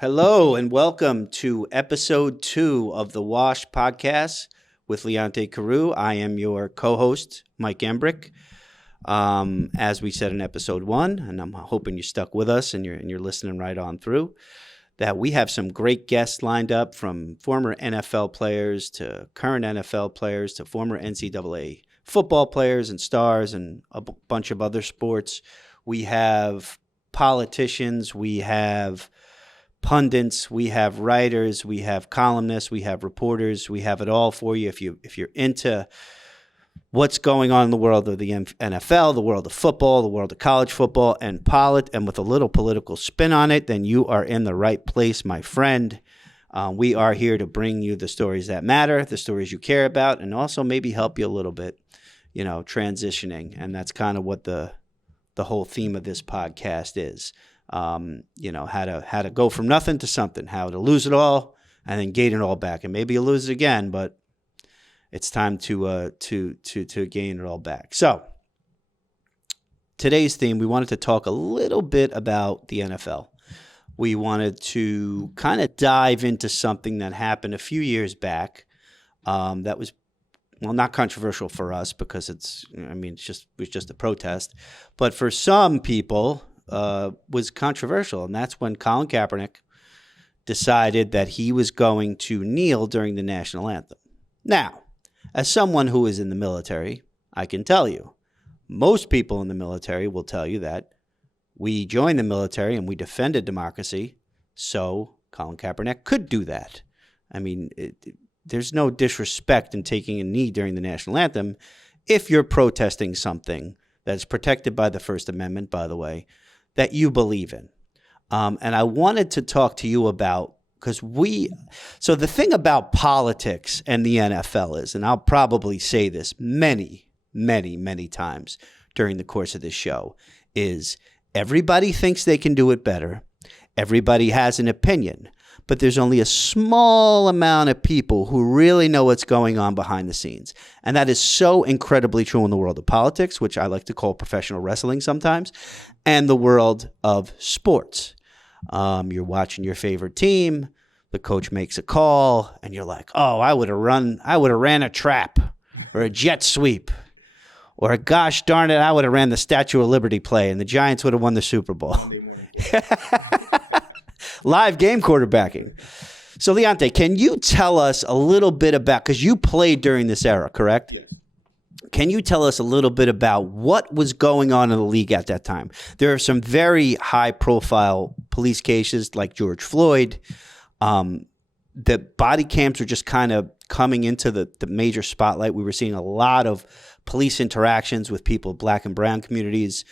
Hello and welcome to episode 2 of the Wash podcast with Leonte Carroo. I am your co-host, Mike Embrich. As we said in episode 1, and I'm hoping you're stuck with us and you're listening right on through, that we have some great guests lined up, from former NFL players to current NFL players to former NCAA football players and stars and a bunch of other sports. We have politicians, we have pundits, we have writers, we have columnists, we have reporters, we have it all for you. If you're into what's going on in the world of the NFL, the world of football, the world of college football, and with a little political spin on it, then you are in the right place, my friend. We are here to bring you the stories that matter, the stories you care about, and also maybe help you a little bit, transitioning. And that's kind of what the whole theme of this podcast is. How to go from nothing to something, how to lose it all and then gain it all back. And maybe you lose it again, but it's time to gain it all back. So today's theme, we wanted to talk a little bit about the NFL. We wanted to kind of dive into something that happened a few years back that was, well, not controversial for us because it was just a protest, but for some people was controversial, and that's when Colin Kaepernick decided that he was going to kneel during the national anthem. Now, as someone who is in the military, I can tell you, most people in the military will tell you that we joined the military and we defended democracy, so Colin Kaepernick could do that. I mean, there's no disrespect in taking a knee during the national anthem if you're protesting something that is protected by the First Amendment, by the way, that you believe in. And I wanted to talk to you about, so the thing about politics and the NFL is, and I'll probably say this many, many, many times during the course of this show, is everybody thinks they can do it better. Everybody has an opinion, but there's only a small amount of people who really know what's going on behind the scenes. And that is so incredibly true in the world of politics, which I like to call professional wrestling sometimes, and the world of sports. You're watching your favorite team, the coach makes a call, and you're like, oh, I would have ran a trap or a jet sweep, or gosh darn it, I would have ran the Statue of Liberty play, and the Giants would have won the Super Bowl. Live game quarterbacking. So, Leonte, can you tell us a little bit about, because you played during this era, correct? Yes. Can you tell us a little bit about what was going on in the league at that time? There are some very high-profile police cases like George Floyd. The body cams were just kind of coming into the major spotlight. We were seeing a lot of police interactions with people, black and brown communities,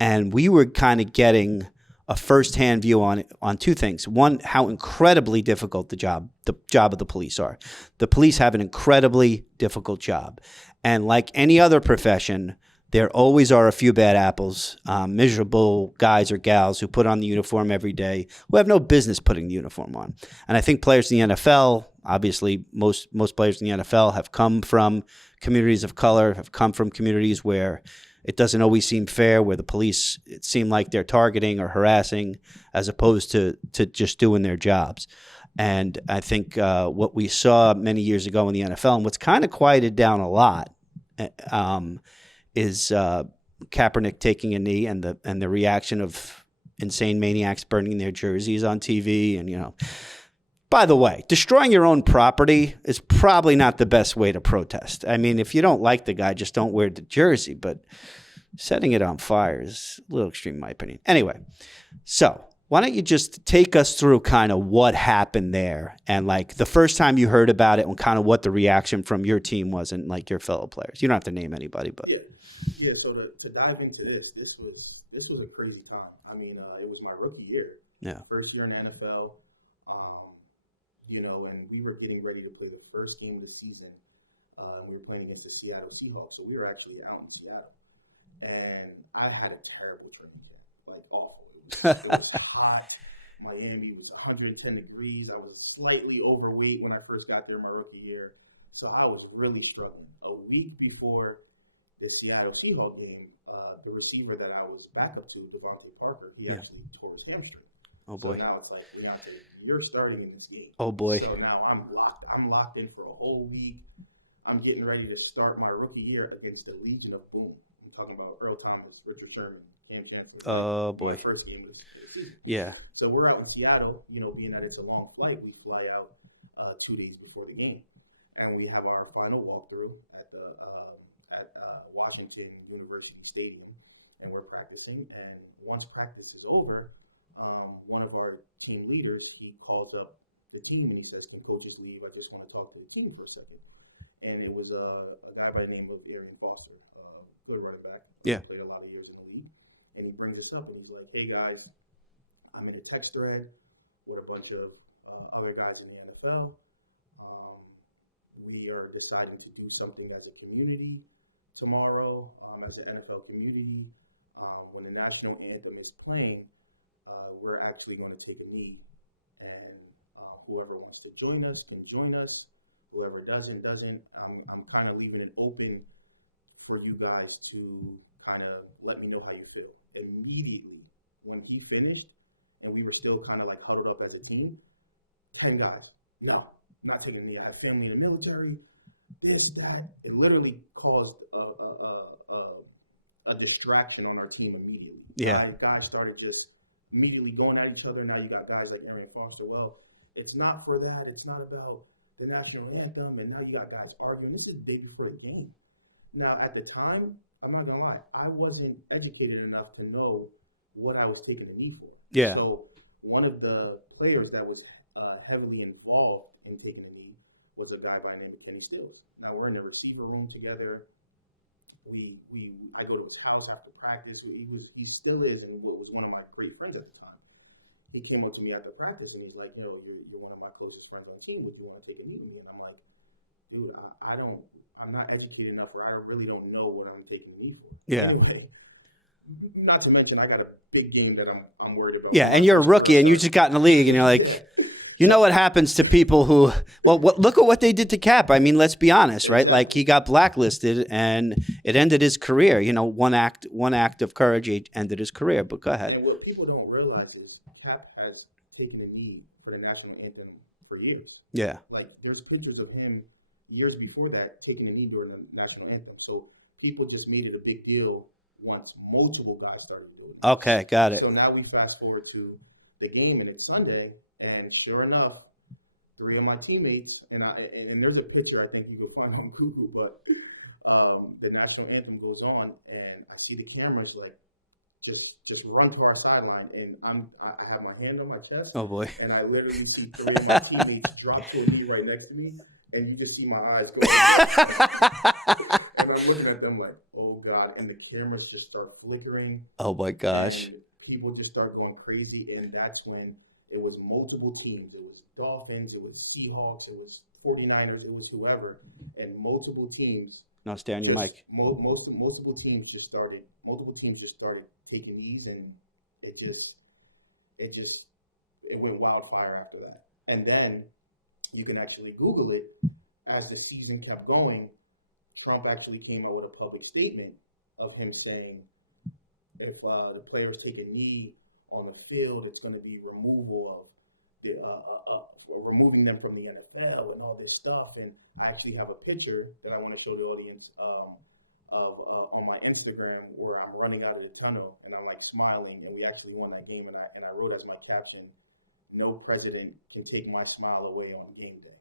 and we were kind of getting a firsthand view on two things. One, how incredibly difficult the job of the police are. The police have an incredibly difficult job. And like any other profession, there always are a few bad apples, miserable guys or gals who put on the uniform every day, who have no business putting the uniform on. And I think players in the NFL, obviously most players in the NFL have come from communities of color, have come from communities where it doesn't always seem fair, where the police, it seem like they're targeting or harassing as opposed to just doing their jobs. And I think what we saw many years ago in the NFL, and what's kind of quieted down a lot, is Kaepernick taking a knee and the reaction of insane maniacs burning their jerseys on TV. And, by the way, destroying your own property is probably not the best way to protest. I mean, if you don't like the guy, just don't wear the jersey. But setting it on fire is a little extreme in my opinion. Anyway, so why don't you just take us through kind of what happened there and like the first time you heard about it and kind of what the reaction from your team was and like your fellow players. You don't have to name anybody, but yeah. So to dive into this was a crazy time. I mean, it was my rookie year. Yeah. First year in the NFL. And we were getting ready to play the first game of the season. We were playing against the Seattle Seahawks, so we were actually out in Seattle. And I had a terrible training camp, like awful. It was hot. Miami was 110 degrees. I was slightly overweight when I first got there my rookie year. So I was really struggling. A week before the Seattle Seahawks game, the receiver that I was backup to, Devontae Parker, he actually tore his hamstring. Oh So boy. now it's like, you're starting in this game. Oh boy. So now I'm locked. I'm locked in for a whole week. I'm getting ready to start my rookie year against the Legion of Boom. I'm talking about Earl Thomas, Richard Sherman, Cam Chancellor. Oh boy. My first game of the season. Yeah. So we're out in Seattle. Being that it's a long flight, we fly out 2 days before the game, and we have our final walkthrough at Washington University Stadium, and we're practicing. And once practice is over, one of our team leaders, he calls up the team and he says, "Can coaches leave? I just want to talk to the team for a second." And it was a guy by the name of Arian Foster, good right back. Yeah. Played a lot of years in the league. And he brings us up and he's like, "Hey guys, I'm in a text thread with a bunch of other guys in the NFL. We are deciding to do something as a community tomorrow, as an NFL community. When the national anthem is playing, we're actually going to take a knee, and whoever wants to join us can join us. Whoever doesn't. I'm kind of leaving it open for you guys to kind of let me know how you feel." Immediately, when he finished, and we were still kind of like huddled up as a team, 10 guys, no, not taking me. I have family in the military, this, that. It literally caused a distraction on our team immediately. Yeah. Guys started just immediately going at each other. Now you got guys like Arian Foster. Well, it's not for that. It's not about the national anthem. And now you got guys arguing. This is big for the game. Now, at the time, I'm not going to lie, I wasn't educated enough to know what I was taking a knee for. Yeah. So one of the players that was heavily involved in taking a knee was a guy by the name of Kenny Stills. Now, we're in the receiver room together. I go to his house after practice. He still is, and what was one of my great friends at the time. He came up to me after practice, and he's like, "Yo, you're one of my closest friends on the team. Would you want to take a knee with me?" And I'm like, "Dude, I'm not educated enough, or I really don't know what I'm taking a knee for." Yeah. Anyway, not to mention, I got a big game that I'm worried about. Yeah, and you're a rookie, and you just got in the league, and you're like, Yeah. you know what happens to people who, look at what they did to Cap. I mean, let's be honest, right? Like, he got blacklisted, and it ended his career. One act of courage ended his career. But go ahead. And what people don't realize is Cap has taken a knee for the national anthem for years. Yeah. Like, there's pictures of him years before that taking a knee during the national anthem. So people just made it a big deal once multiple guys started doing it. Okay, got it. So now we fast forward to the game, and it's Sunday, and sure enough, 3 of my teammates, and there's a picture I think you can find on Google, but the national anthem goes on, and I see the cameras like just run to our sideline, and I have my hand on my chest. Oh boy. And I literally see 3 of my teammates drop to a knee right next to me, and you just see my eyes go. And I'm looking at them like, oh God, and the cameras just start flickering. Oh my gosh. And people just start going crazy, and that's when it was multiple teams. It was Dolphins, it was Seahawks, it was 49ers, it was whoever, and multiple teams. Now stay on your mic. Multiple teams just started taking knees, and it went wildfire after that. And then you can actually Google it. As the season kept going, Trump actually came out with a public statement of him saying, if the players take a knee on the field, it's going to be removing them from the NFL and all this stuff. And I actually have a picture that I want to show the audience of on my Instagram where I'm running out of the tunnel and I'm like smiling, and we actually won that game. And I wrote as my caption, "No president can take my smile away on game day."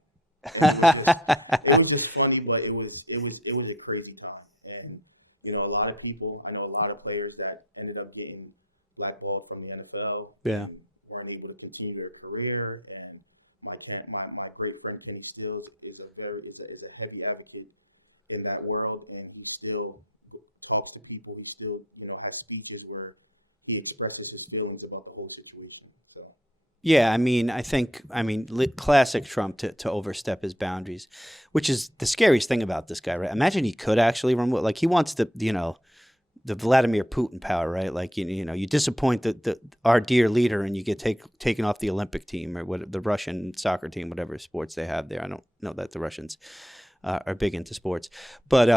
It was just funny, but it was a crazy time. And a lot of people, I know a lot of players that ended up getting blackballed from the NFL. Yeah. Weren't able to continue their career. And my great friend Kenny Stills is a heavy advocate in that world, and he still talks to people. He still has speeches where he expresses his feelings about the whole situation. So. Yeah, classic Trump to overstep his boundaries, which is the scariest thing about this guy, right? Imagine he could actually remove, like, he wants the Vladimir Putin power, right? Like, you disappoint our dear leader, and you get taken off the Olympic team or the Russian soccer team, whatever sports they have there. I don't know that the Russians are big into sports, but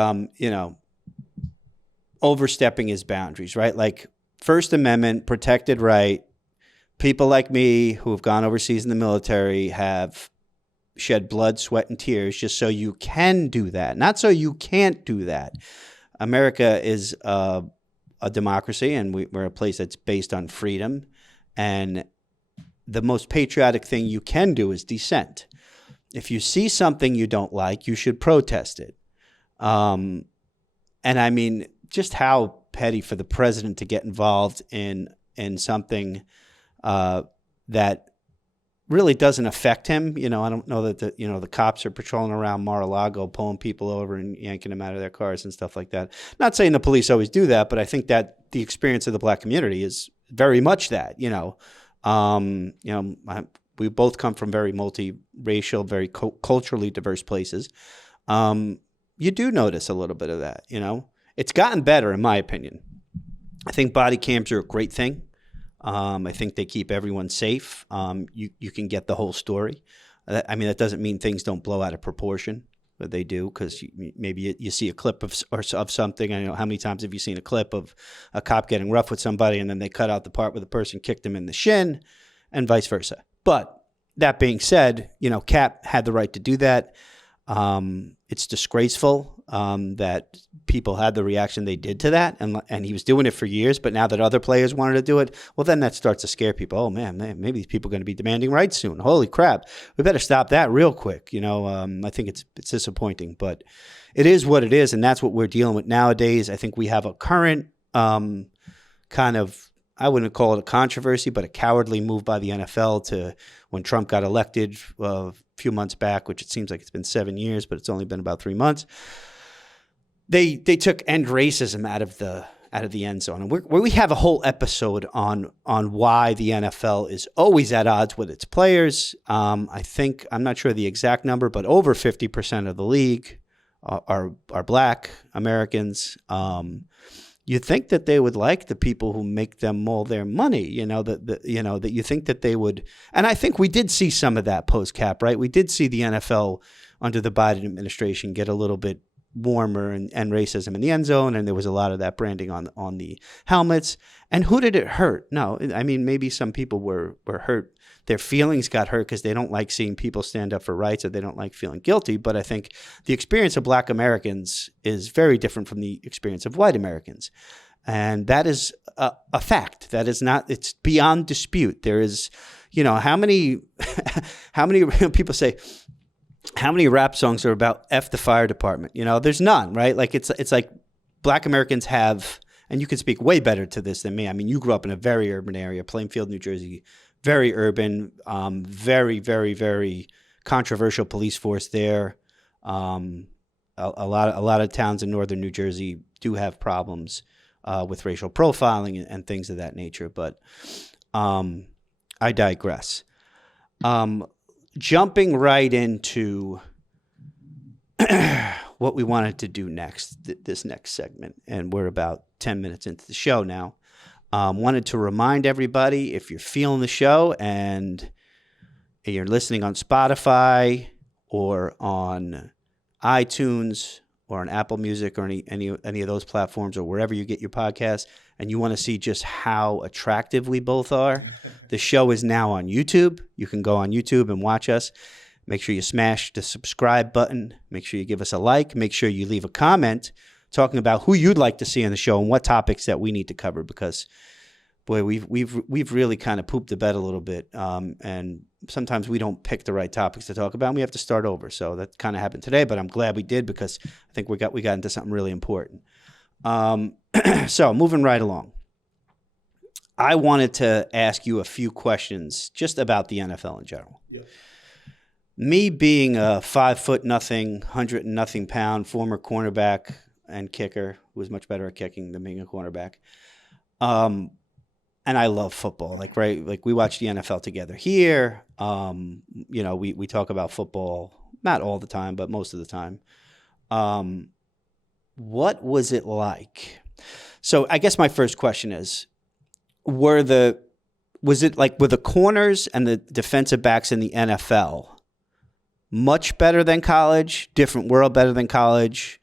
overstepping his boundaries, right? Like, First Amendment protected right. people like me who have gone overseas in the military have shed blood, sweat, and tears just so you can do that, not so you can't do that. America is a democracy, and we're a place that's based on freedom. And the most patriotic thing you can do is dissent. If you see something you don't like, you should protest it. And I mean, just how petty for the president to get involved in something that really doesn't affect him. You know, I don't know that the cops are patrolling around Mar-a-Lago, pulling people over and yanking them out of their cars and stuff like that. Not saying the police always do that, but I think that the experience of the black community is very much that. We both come from very multiracial, very culturally diverse places. You do notice a little bit of that. It's gotten better, in my opinion. I think body cams are a great thing. I think they keep everyone safe. You can get the whole story. I mean, that doesn't mean things don't blow out of proportion, but they do, because maybe you see a clip of something. I don't know how many times have you seen a clip of a cop getting rough with somebody, and then they cut out the part where the person kicked him in the shin, and vice versa. But that being said, Cap had the right to do that. It's disgraceful that people had the reaction they did to that, and he was doing it for years. But now that other players wanted to do it, well, then that starts to scare people. Oh man, maybe these people are going to be demanding rights soon. Holy crap, we better stop that real quick. I think it's disappointing, but it is what it is, and that's what we're dealing with nowadays. I think we have a current kind of, I wouldn't call it a controversy, but a cowardly move by the NFL to, when Trump got elected a few months back, which it seems like it's been 7 years, but it's only been about 3 months. They took end racism out of the end zone, and we have a whole episode on why the NFL is always at odds with its players. I think, I'm not sure the exact number, but over 50% of the league are black Americans. You think that they would like the people who make them all their money, that you think that they would. And I think we did see some of that post-Cap, right? We did see the NFL under the Biden administration get a little bit warmer and racism in the end zone, and there was a lot of that branding on the helmets. And who did it hurt? No, I mean, maybe some people were hurt. Their feelings got hurt because they don't like seeing people stand up for rights, or they don't like feeling guilty. But I think the experience of black Americans is very different from the experience of white Americans. And that is a fact. That is not, it's beyond dispute. There is, how many people say, how many rap songs are about F the fire department? There's none, right? Like it's like black Americans have, and you can speak way better to this than me. I mean, you grew up in a very urban area, Plainfield, New Jersey, very urban, very, very, very controversial police force there. A lot of towns in northern New Jersey do have problems with racial profiling and things of that nature. But I digress. Jumping right into what we wanted to do next, this next segment, and we're about 10 minutes into the show now. Wanted to remind everybody, if you're feeling the show and you're listening on Spotify or on iTunes or on Apple Music or any of those platforms, or wherever you get your podcasts, and you want to see just how attractive we both are, the show is now on YouTube. You can go on YouTube and watch us. Make sure you smash the subscribe button. Make sure you give us a like. Make sure you leave a comment talking about who you'd like to see on the show and what topics that we need to cover, because boy, we've really kind of pooped the bed a little bit, and sometimes we don't pick the right topics to talk about, and we have to start over. So that kind of happened today, but I'm glad we did, because I think we got into something really important. So moving right along, I wanted to ask you a few questions just about the NFL in general. Yeah. Me being a 5'0" nothing, 100 pound former cornerback and kicker, who was much better at kicking than being a cornerback. And I love football. Like we watch the NFL together here. We talk about football, not all the time, but most of the time. What was it like? So I guess my first question is, were the corners and the defensive backs in the NFL much better than college, different world better than college?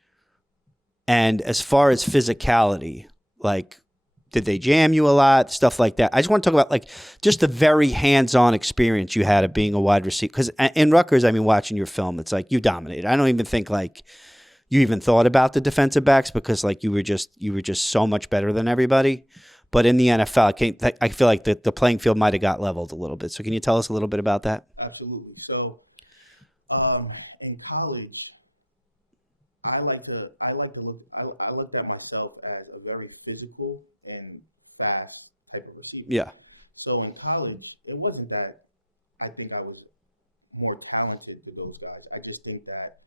And as far as physicality, like, did they jam you a lot, stuff like that? I just want to talk about like just the very hands-on experience you had of being a wide receiver. Because in Rutgers, I mean, watching your film, it's like you dominated. I don't even think like you even thought about the defensive backs because like you were just so much better than everybody. But in the NFL, I feel like the playing field might have got leveled a little bit. So can you tell us a little bit about that? Absolutely. So in college, I looked at myself as a very physical and fast type of receiver. Yeah. So in college, it wasn't that I think I was more talented than those guys. I just think that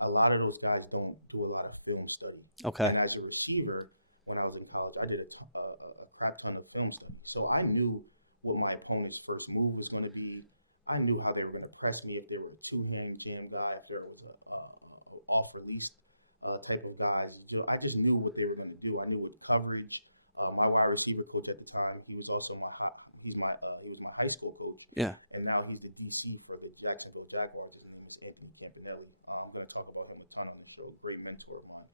a lot of those guys don't do a lot of film study. Okay. And as a receiver, when I was in college, I did a crap ton of film study. So I knew what my opponent's first move was going to be. I knew how they were going to press me, if they were a two-hand jam guy, if there was a off-release type of guys. I just knew what they were going to do. I knew what coverage. My wide receiver coach at the time, he was also my high school coach. Yeah. And now he's the DC for the Jacksonville Jaguars. His name is Anthony Campanelli. I'm going to talk about him a ton on the show. Great mentor of mine.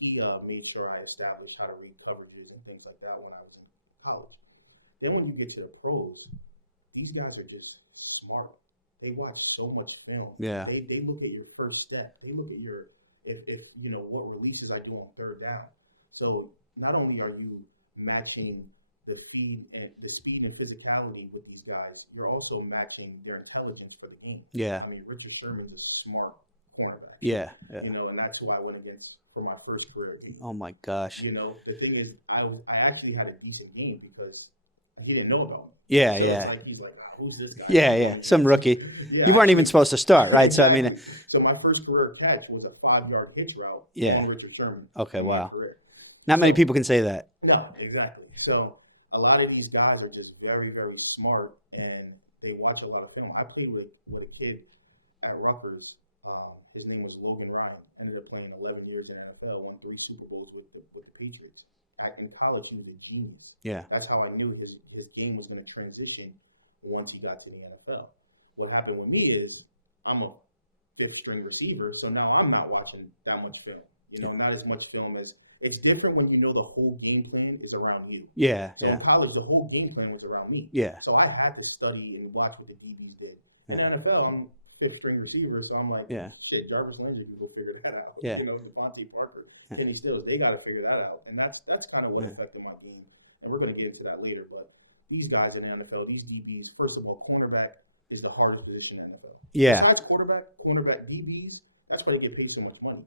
He made sure I established how to read coverages and things like that when I was in college. Then when you get to the pros, these guys are just smart. They watch so much film. Yeah. They look at your first step. They look at your if you know what releases I do on third down. So not only are you matching the speed and physicality with these guys, you're also matching their intelligence for the game. Yeah. I mean, Richard Sherman's a smart cornerback. Yeah. You know, and that's who I went against for my first career. Oh my gosh. You know, the thing is, I actually had a decent game because he didn't know about me. Yeah, so yeah. He's like, who's this guy? Yeah, some rookie. Yeah. You weren't even supposed to start, right? So I mean, so my first career catch was a 5-yard hitch route. Yeah. On Richard Sherman. Okay, wow. Not many people can say that. No, exactly. So a lot of these guys are just very, very smart, and they watch a lot of film. I played with a kid at Rutgers. His name was Logan Ryan. Ended up playing 11 years in the NFL, won 3 Super Bowls with the Patriots. In college, he was a genius. Yeah. That's how I knew his game was going to transition once he got to the NFL. What happened with me is I'm a fifth-string receiver, so now I'm not watching that much film. You know, not as much film as – it's different when you know the whole game plan is around you. Yeah, so in college, the whole game plan was around me. Yeah. So I had to study and watch what the DBs did. In the NFL, I'm fifth-string receiver, so I'm like, shit, Jarvis Landry will figure that out. Yeah. You know, Devontae Parker, Kenny Stills, they got to figure that out. And that's kind of what affected my game. And we're going to get into that later. But these guys in the NFL, these DBs, first of all, cornerback is the hardest position in the NFL. Yeah. Besides cornerback DBs, that's why they get paid so much money.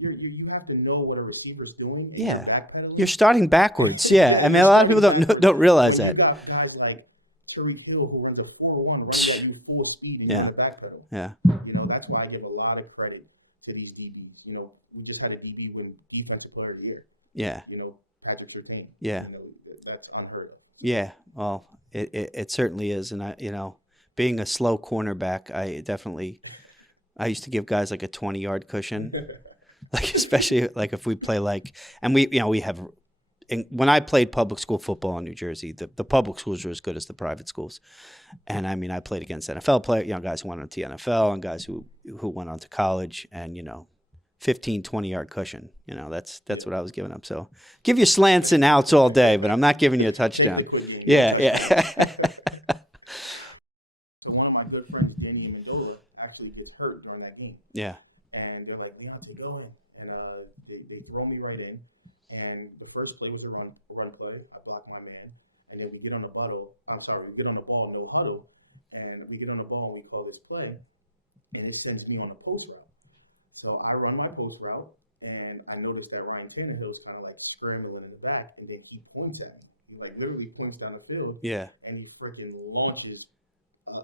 You have to know what a receiver's doing. And you're starting backwards. Yeah, I mean, a lot of people don't realize that. You got guys like Tariq Hill who runs a 4.1, running at you full speed and you're in the backpedal. Yeah. You know, that's why I give a lot of credit to these DBs. You know, we just had a DB win Defensive Player of the Year. Yeah. You know, Patrick Surtain. Yeah. You know, that's unheard of. Yeah. Well, it certainly is, and being a slow cornerback, I used to give guys like a 20-yard cushion. Like, especially like if we play like, and we have, when I played public school football in New Jersey, the public schools are as good as the private schools. And I mean, I played against NFL players, guys who went on to the NFL and guys who went on to college, and, 15, 20-yard cushion, that's what I was giving up. So give you slants and outs all day, but I'm not giving you a touchdown. Yeah. So one of my good friends, Danny Amendola, actually gets hurt during that game. Yeah. And they're like, Leonte, go in. And they throw me right in. And the first play was a run play. I block my man. And then we get on the ball, no huddle. And we get on the ball and we call this play. And it sends me on a post route. So I run my post route. And I noticed that Ryan Tannehill's kind of like scrambling in the back. And then he points at me. He like literally points down the field. Yeah. And he freaking launches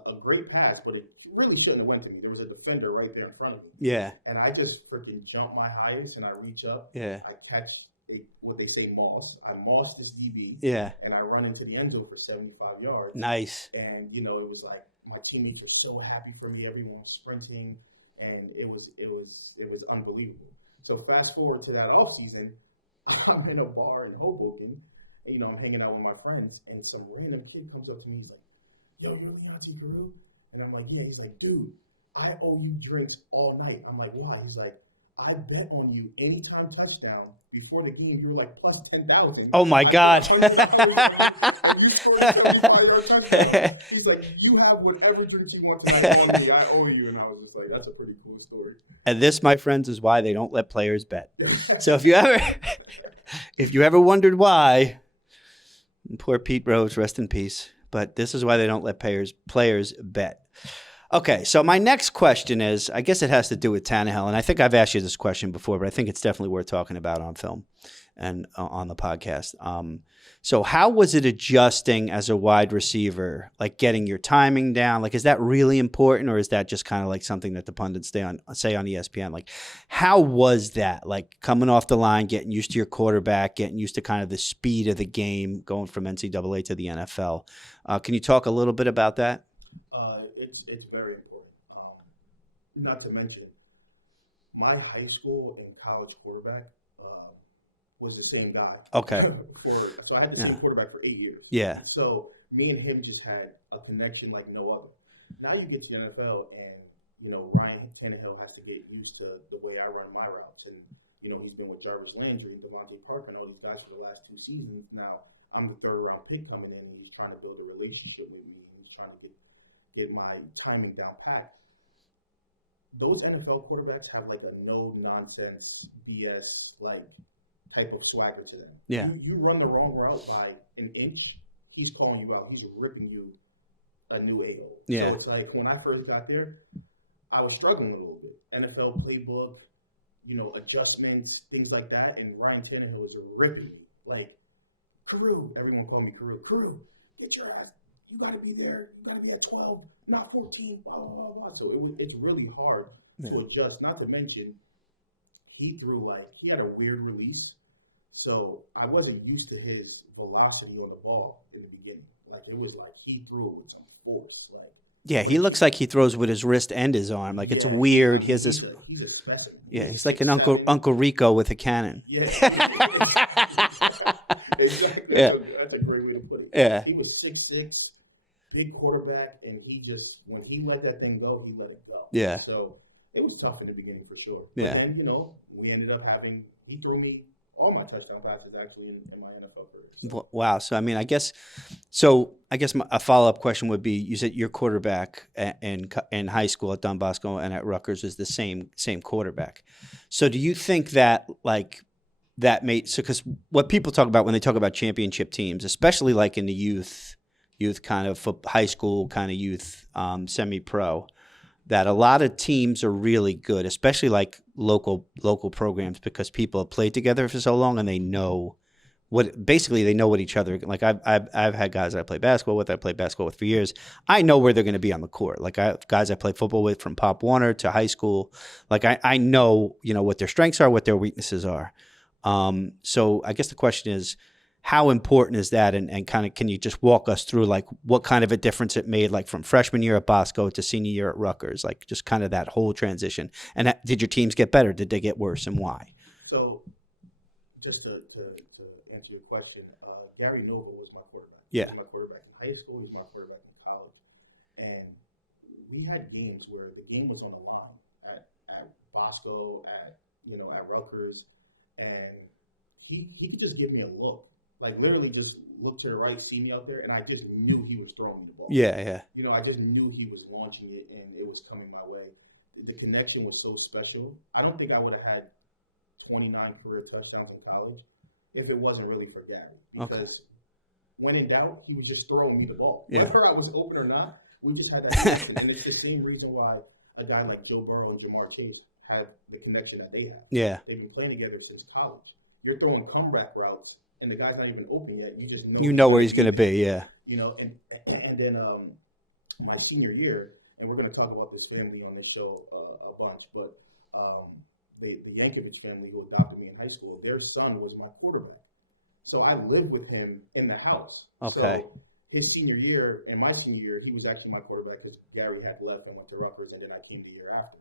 a great pass, but it really shouldn't have went to me. There was a defender right there in front of me. Yeah. And I just freaking jump my highest and I reach up. Yeah. I catch what they say moss. I moss this DB. Yeah. And I run into the end zone for 75 yards. Nice. And it was like my teammates were so happy for me. Everyone was sprinting, and it was unbelievable. So fast forward to that off season, I'm in a bar in Hoboken. And, I'm hanging out with my friends, and some random kid comes up to me. He's like, "Yo, you're Leonte Carroo?" And I'm like, "Yeah." He's like, "Dude, I owe you drinks all night." I'm like, "Why?" He's like, I bet on you anytime touchdown before the game. You were like plus 10,000. Oh my God! And you scored 75 touchdown. He's like, you have whatever drinks you want tonight on me. I owe you. And I was just like, that's a pretty cool story. And this, my friends, is why they don't let players bet. So if you ever wondered why, poor Pete Rose, rest in peace. But this is why they don't let players bet. Okay, so my next question is, I guess it has to do with Tannehill, and I think I've asked you this question before, but I think it's definitely worth talking about on film and on the podcast. So how was it adjusting as a wide receiver, like getting your timing down? Like, is that really important, or is that just kind of like something that the pundits say on ESPN? Like, how was that, like coming off the line, getting used to your quarterback, getting used to kind of the speed of the game, going from NCAA to the NFL? Can you talk a little bit about that? It's very important. Not to mention, my high school and college quarterback was the same guy. Okay. So I had the same quarterback for 8 years. Yeah. So me and him just had a connection like no other. Now you get to the NFL and, Ryan Tannehill has to get used to the way I run my routes. And, he's been with Jarvis Landry, Leonte and all these guys for the last 2 seasons. Now I'm the third-round pick coming in, and he's trying to build a relationship with me. He's trying to get my timing down pat. Those NFL quarterbacks have like a no-nonsense BS like type of swagger to them. Yeah. You run the wrong route by an inch, he's calling you out. He's ripping you a new A-hole. Yeah. So it's like when I first got there, I was struggling a little bit. NFL playbook, adjustments, things like that. And Ryan Tannehill was ripping me. Like, Carroo, everyone called me Carroo. Carroo, get your ass. You got to be there. You got to be at 12, not 14, blah, blah, blah, blah. So it's really hard to adjust. Not to mention, he had a weird release. So I wasn't used to his velocity on the ball in the beginning. Like, it was like he threw with some force. Like, yeah, he looks like he throws with his wrist and his arm. Like, it's weird. He has this. He's a specimen. Yeah, he's like an Uncle Rico with a cannon. Yeah. Exactly. Yeah. That's a great way to put it. Yeah. He was 6'6", big quarterback, and when he let that thing go, he let it go. Yeah. So it was tough in the beginning for sure. Yeah. And then, we ended up he threw me all my touchdown passes actually in my NFL career. So. Wow. So, I mean, I guess a follow-up question would be, you said your quarterback in high school at Don Bosco and at Rutgers is the same quarterback. So do you think that, like, that because what people talk about when they talk about championship teams, especially like in the youth kind of high school kind of youth semi-pro, that a lot of teams are really good, especially like local programs, because people have played together for so long and they know what each other. Like I've had guys that I play basketball with for years. I know where they're going to be on the court. Like I have guys I played football with from Pop Warner to high school. Like I know, what their strengths are, what their weaknesses are. So I guess the question is, how important is that? And kind of, can you just walk us through like what kind of a difference it made, like from freshman year at Bosco to senior year at Rutgers, like just kind of that whole transition? And did your teams get better? Did they get worse, and why? So just to answer your question, Gary Noble was my quarterback. Yeah. He was my quarterback in high school. He was my quarterback in college. And we had games where the game was on the line at Bosco, at Rutgers, and he could just give me a look. Like, literally just look to the right, see me out there, and I just knew he was throwing the ball. Yeah. I just knew he was launching it, and it was coming my way. The connection was so special. I don't think I would have had 29 career touchdowns in college if it wasn't really for Gary. Because when in doubt, he was just throwing me the ball. Yeah. Whether I was open or not, we just had that connection. And it's the same reason why a guy like Joe Burrow and Jamar Chase had the connection that they have. Yeah. They've been playing together since college. You're throwing comeback routes, and the guy's not even open yet. You just know. You know where he's going to be, yeah. And then my senior year, and we're going to talk about this family on this show a bunch, but the Yankovic family who adopted me in high school, their son was my quarterback. So I lived with him in the house. Okay. So his senior year and my senior year, he was actually my quarterback because Gary had left and went to Rutgers, and then I came the year after.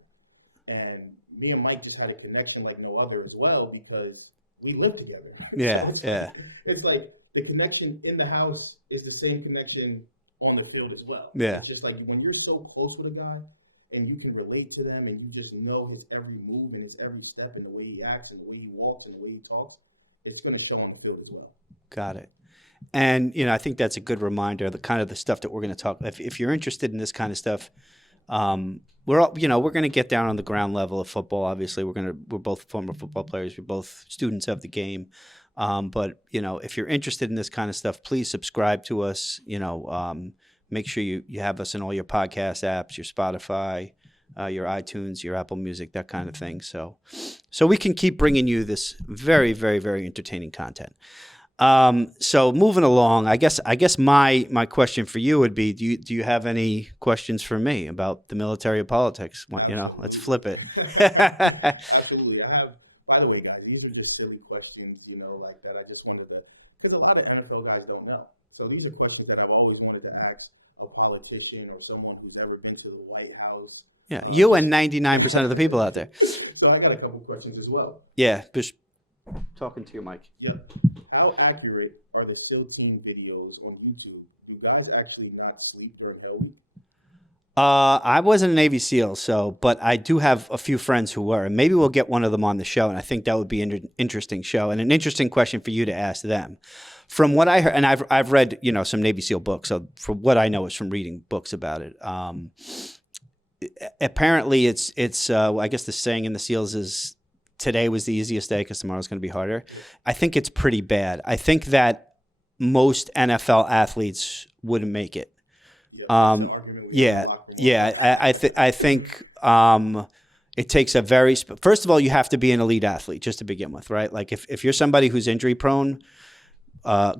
And me and Mike just had a connection like no other as well because we lived together. Yeah, so it's like the connection in the house is the same connection on the field as well. Yeah. It's just like when you're so close with a guy, and you can relate to them, and you just know his every move and his every step and the way he acts and the way he walks and the way he talks, it's going to show on the field as well. Got it. And, I think that's a good reminder, the kind of the stuff that we're going to talk. If you're interested in this kind of stuff, we're going to get down on the ground level of football. Obviously, we're both former football players. We're both students of the game. But if you're interested in this kind of stuff, please subscribe to us. Make sure you have us in all your podcast apps, your Spotify, your iTunes, your Apple Music, that kind of thing. So we can keep bringing you this very, very, very entertaining content. So moving along, I guess my question for you would be, do you have any questions for me about the military of politics? Let's flip it. Absolutely. I have, by the way, guys, these are just silly questions, like that. I just wanted to, because a lot of NFL guys don't know. So these are questions that I've always wanted to ask a politician or someone who's ever been to the White House. Yeah, you and 99% of the people out there. So I got a couple questions as well. Yeah, just talking to your mic. Yeah. How accurate are the SEAL team videos on YouTube? Do you guys actually not sleep during Hell Week? I wasn't a Navy SEAL, but I do have a few friends who were, and maybe we'll get one of them on the show, and I think that would be an interesting show and an interesting question for you to ask them. From what I heard, and I've read some Navy SEAL books, so from what I know is from reading books about it. Apparently, it's I guess the saying in the SEALs is, today was the easiest day because tomorrow's going to be harder. I think it's pretty bad. I think that most NFL athletes wouldn't make it. I think it takes a very first of all, you have to be an elite athlete just to begin with, right? Like if you're somebody who's injury prone,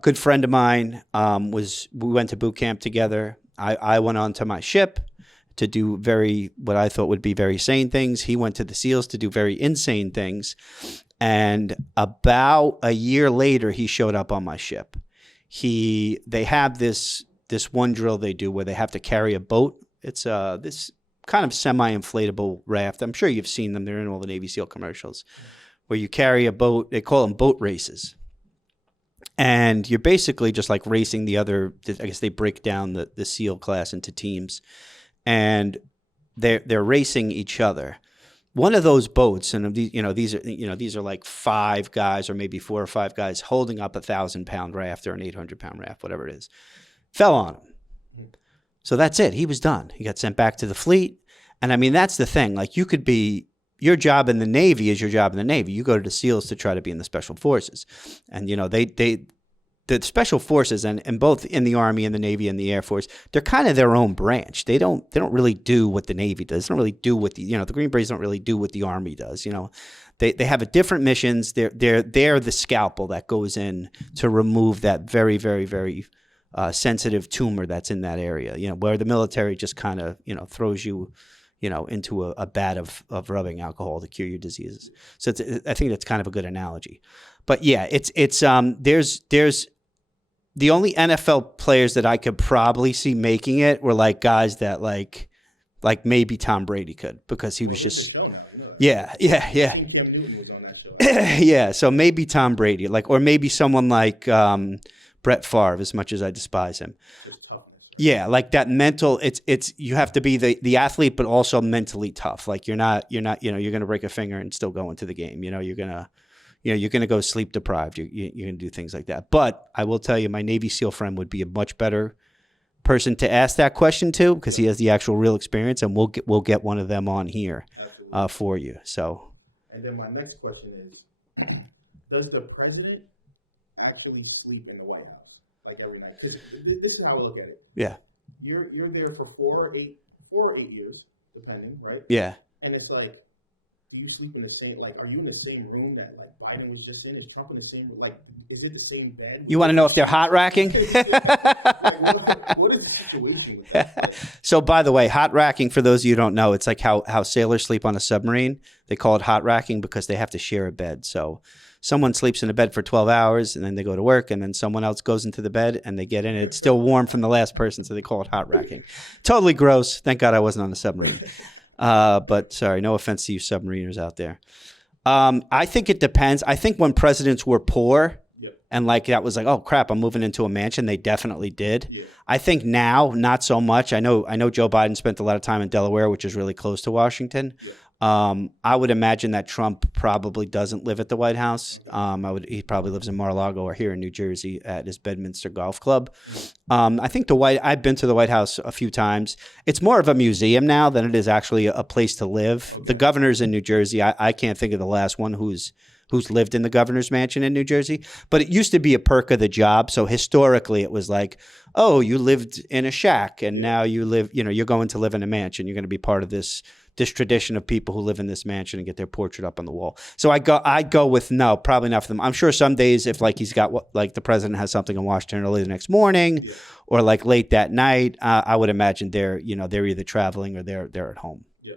good friend of mine we went to boot camp together. I went on to my ship to do what I thought would be very sane things. He went to the SEALs to do very insane things. And about a year later, he showed up on my ship. They have this one drill they do where they have to carry a boat. It's this kind of semi-inflatable raft. I'm sure you've seen them. They're in all the Navy SEAL commercials, where you carry a boat. They call them boat races. And you're basically just like racing the other. I guess they break down the SEAL class into teams. And they're racing each other. One of those boats, and these are like 5 guys or maybe 4 or 5 guys holding up a 1,000-pound raft or an 800-pound raft, whatever it is, fell on him. So that's it. He was done. He got sent back to the fleet. And I mean, that's the thing. Like, your job in the Navy is your job in the Navy. You go to the SEALs to try to be in the Special Forces, and the Special Forces and both in the Army and the Navy and the Air Force, they're kind of their own branch. They don't really do what the Navy does. They don't really do what the Green Berets don't really do what the Army does. They have a different missions. They're the scalpel that goes in to remove that very, very, very sensitive tumor that's in that area. Where the military just kind of throws you into a bath of rubbing alcohol to cure your diseases. So I think that's kind of a good analogy. But yeah, there's the only NFL players that I could probably see making it were like guys that like maybe Tom Brady could, because he was just yeah. Yeah, so maybe Tom Brady, or maybe someone like Brett Favre, as much as I despise him. Yeah, like that mental. It's you have to be the athlete, but also mentally tough. Like you're not you're going to break a finger and still go into the game. You're gonna go sleep deprived. You're gonna do things like that. But I will tell you, my Navy SEAL friend would be a much better person to ask that question to, because he has the actual real experience, and we'll get one of them on here for you. So. And then my next question is, does the president actually sleep in the White House like every night? Because this is how I look at it. Yeah. You're there for 4 or 8 years, depending, right? Yeah. And it's like, do you sleep in the same, are you in the same room that Biden was just in? Is Trump in the same, is it the same bed? You want to know if they're hot racking? What is the situation with that? So by the way, hot racking, for those of you who don't know, it's like how sailors sleep on a submarine. They call it hot racking because they have to share a bed. So someone sleeps in a bed for 12 hours and then they go to work, and then someone else goes into the bed and they get in. It's still warm from the last person, so they call it hot racking. Totally gross. Thank God I wasn't on a submarine. But sorry, no offense to you submariners out there. I think it depends. I think when presidents were poor, And like that was like, oh crap, I'm moving into a mansion. They definitely did. Yeah. I think now, not so much. I know Joe Biden spent a lot of time in Delaware, which is really close to Washington. Yeah. I would imagine that Trump probably doesn't live at the White House. He probably lives in Mar-a-Lago or here in New Jersey at his Bedminster Golf Club. I think I've been to the White House a few times. It's more of a museum now than it is actually a place to live. Okay. The governor's in New Jersey. I can't think of the last one who's lived in the governor's mansion in New Jersey, but it used to be a perk of the job. So historically it was like, oh, you lived in a shack and now you're going to live in a mansion. You're going to be part of this tradition of people who live in this mansion and get their portrait up on the wall. So I'd go with no, probably not for them. I'm sure some days if like he's got like the president has something in Washington early the next morning or like late that night, I would imagine they're either traveling or they're at home. Yeah.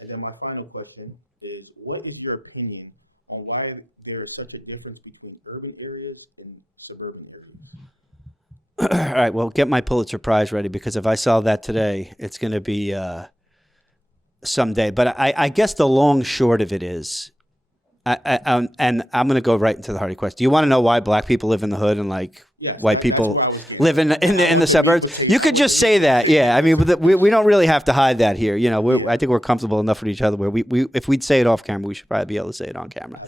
And then my final question is, what is your opinion on why there is such a difference between urban areas and suburban areas? All right, well, get my Pulitzer Prize ready because if I saw that today, it's going to be someday. But I guess the long short of it is, and I'm going to go right into the heart of the question. Do you want to know why black people live in the hood and like white people live in the suburbs? You could just say that, yeah. I mean, we don't really have to hide that here. I think we're comfortable enough with each other where we if we'd say it off camera, we should probably be able to say it on camera.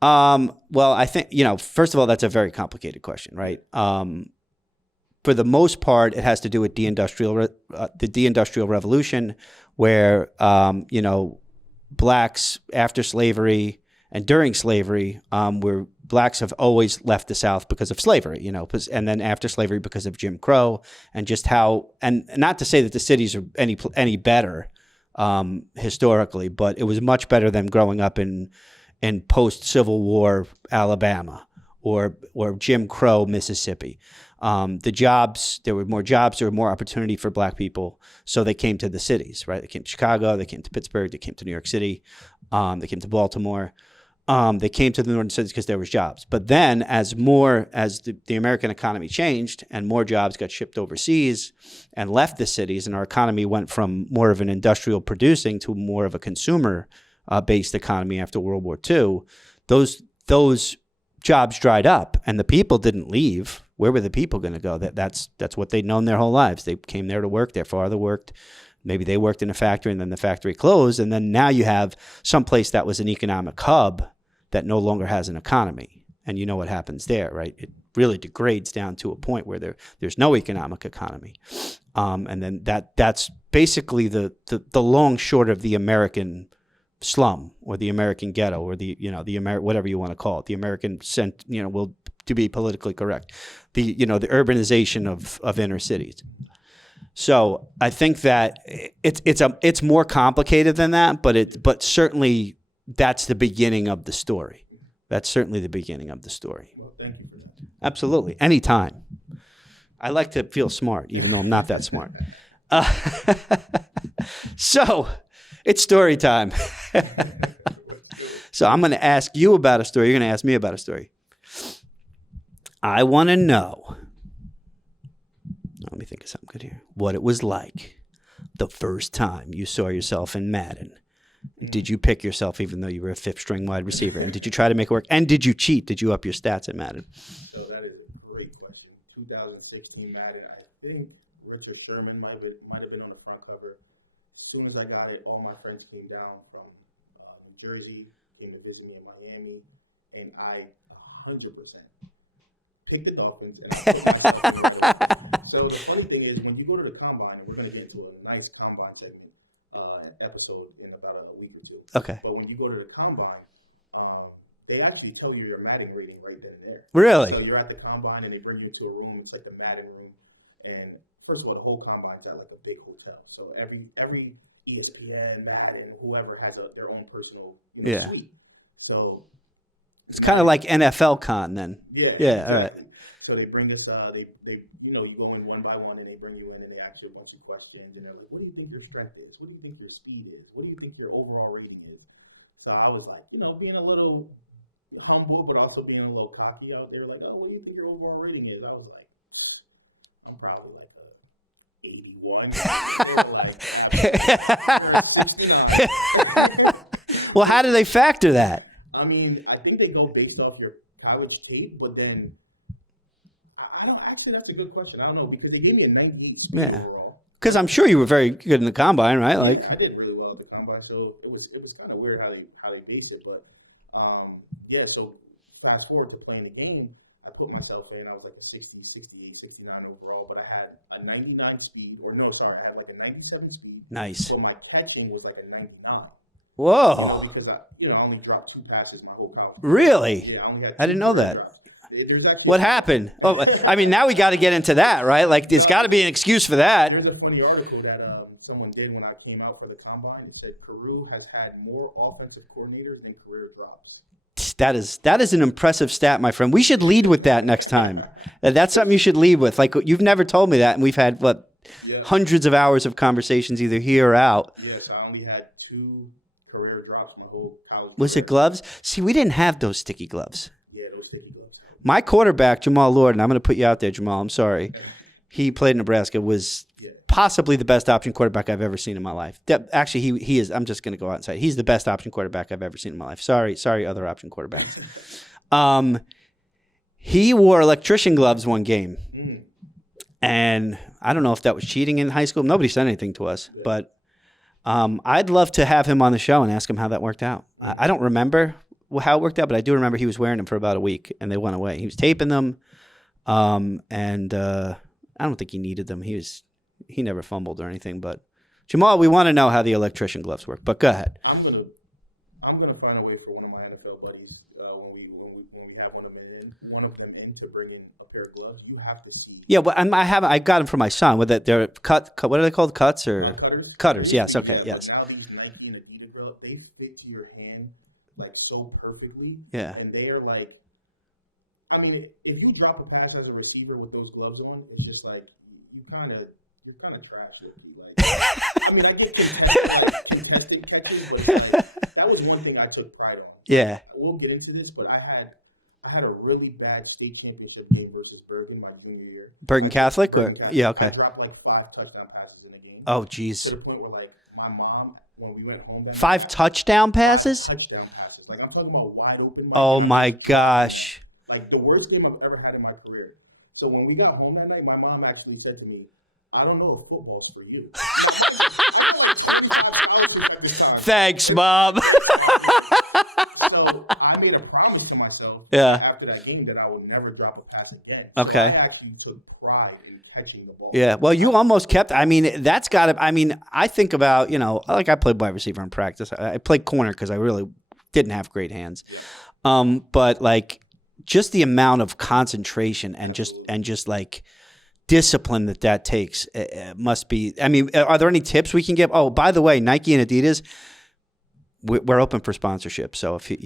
Well, I think first of all, that's a very complicated question, right? For the most part, it has to do with the deindustrial revolution, where blacks after slavery and during slavery, where blacks have always left the South because of slavery, and then after slavery because of Jim Crow, and just how, and not to say that the cities are any better historically, but it was much better than growing up in post-Civil War Alabama or Jim Crow Mississippi. The jobs, there were more jobs, there were more opportunity for black people. So they came to the cities, right? They came to Chicago, they came to Pittsburgh, they came to New York City, they came to Baltimore. They came to the northern cities because there was jobs. But then as the American economy changed and more jobs got shipped overseas and left the cities, and our economy went from more of an industrial producing to more of a consumer based economy after World War II, those jobs dried up and the people didn't leave. Where were the people going to go? That's what they'd known their whole lives. They came there to work. Their father worked. Maybe they worked in a factory and then the factory closed. And then now you have some place that was an economic hub that no longer has an economy. And you know what happens there, right? It really degrades down to a point where there's no economic economy. And then that's basically the long short of the American slum or the American ghetto or the whatever you want to call it, the American to be politically correct, the urbanization of inner cities. So I think that it's more complicated than that, but certainly that's the beginning of the story. That's certainly the beginning of the story. Well, thank you for that. Absolutely, anytime. I like to feel smart, even though I'm not that smart. So it's story time. So I'm going to ask you about a story. You're going to ask me about a story. I want to know, let me think of something good here, what it was like the first time you saw yourself in Madden. Did you pick yourself even though you were a fifth string wide receiver? And did you try to make it work? And did you cheat? Did you up your stats at Madden? So that is a great question. 2016 Madden, I think Richard Sherman might have been on the front cover. As soon as I got it, all my friends came down from New Jersey, came to visit me in Miami, and I 100% picked the Dolphins. And I picked myself. So the funny thing is, when you go to the combine, and we're going to get into a nice combine segment episode in about a week or two. Okay. But when you go to the combine, they actually tell you your Madden rating right then and there. Really? So you're at the combine and they bring you to a room. It's like the Madden room, and first of all, the whole combine's at like a big hotel. So every ESPN, Madden, whoever has their own personal suite. So it's kind of like NFL Con then. Yeah. Yeah. All right. So they bring us. They you go in one by one and they bring you in and they ask you a bunch of questions and they're like, what do you think your strength is? What do you think your speed is? What do you think your overall rating is? So I was like, being a little humble, but also being a little cocky out there. Like, oh, what do you think your overall rating is? I was like, I'm probably like a 81. Well, how do they factor that? I mean, I think they go based off your college college tape, but then I don't actually. That's a good question. I don't know because they gave me a 98 speed overall. Because I'm sure you were very good in the combine, right? Like I did really well at the combine, so it was kind of weird how they based it, but yeah. So fast forward to playing the game, I put myself in. I was like a 60, 68, 69 overall, but I had a 99 speed, or no, sorry, I had like a 97 speed. Nice. So my catching was like a 99. Whoa. Because I only dropped 2 passes my whole college. Really? Yeah, I only had I didn't know that. Actually, what happened? Oh, I mean, now we got to get into that, right? Like, there's got to be an excuse for that. There's a funny article that someone did when I came out for the combine. It said Carroo has had more offensive coordinators than career drops. That is an impressive stat, my friend. We should lead with that next time. That's something you should lead with. Like, you've never told me that, and we've had hundreds of hours of conversations either here or out. Yes, I only had 2 career drops my whole college. Was it gloves? See, we didn't have those sticky gloves. Yeah, those sticky gloves. My quarterback, Jamal Lord, and I'm going to put you out there, Jamal. I'm sorry. He played in Nebraska. Was possibly the best option quarterback I've ever seen in my life. Actually, he is. I'm just going to go out and say he's the best option quarterback I've ever seen in my life. Sorry, other option quarterbacks. He wore electrician gloves one game, and I don't know if that was cheating in high school. Nobody said anything to us, but I'd love to have him on the show and ask him how that worked out. I don't remember how it worked out, but I do remember he was wearing them for about a week, and they went away. He was taping them, and I don't think he needed them. He never fumbled or anything. But Jamal, we want to know how the electrician gloves work. But go ahead. I'm gonna find a way for one of my NFL buddies when we have one of them in to bring in a pair of gloves. You have to see. Yeah, but I got them for my son. With it, they're cut. What are they called? Cuts or cutters? Yes. Okay. Yes. Now these Nike and Adidas gloves, they fit to your hand like so perfectly. Yeah. And they are like, I mean, if you drop a pass as a receiver with those gloves on, it's just like you're kind of trash. Like, I mean, I get contested catches, but like, that was one thing I took pride on. Yeah. We'll get into this, but I had a really bad state championship game versus Bergen my junior year. Bergen Catholic? Yeah, okay. I dropped like 5 touchdown passes in a game. Oh, geez. To the point where like my mom, when we went home, 5 touchdown passes? 5 touchdown passes. Like I'm talking about wide open. Oh my gosh. Like the worst game I've ever had in my career. So when we got home that night, my mom actually said to me, "I don't know if football's for you." Thanks, Mom. So I made a promise to myself after that game that I would never drop a pass again. Okay. So I actually took pride in catching the ball. Yeah. Well, you almost kept. I mean, that's got to. I mean, I think about like I played wide receiver in practice. I played corner because I really didn't have great hands. But like just the amount of concentration and just like discipline that takes must be. I mean, are there any tips we can give? Oh, by the way, Nike and Adidas, we're open for sponsorship. So if there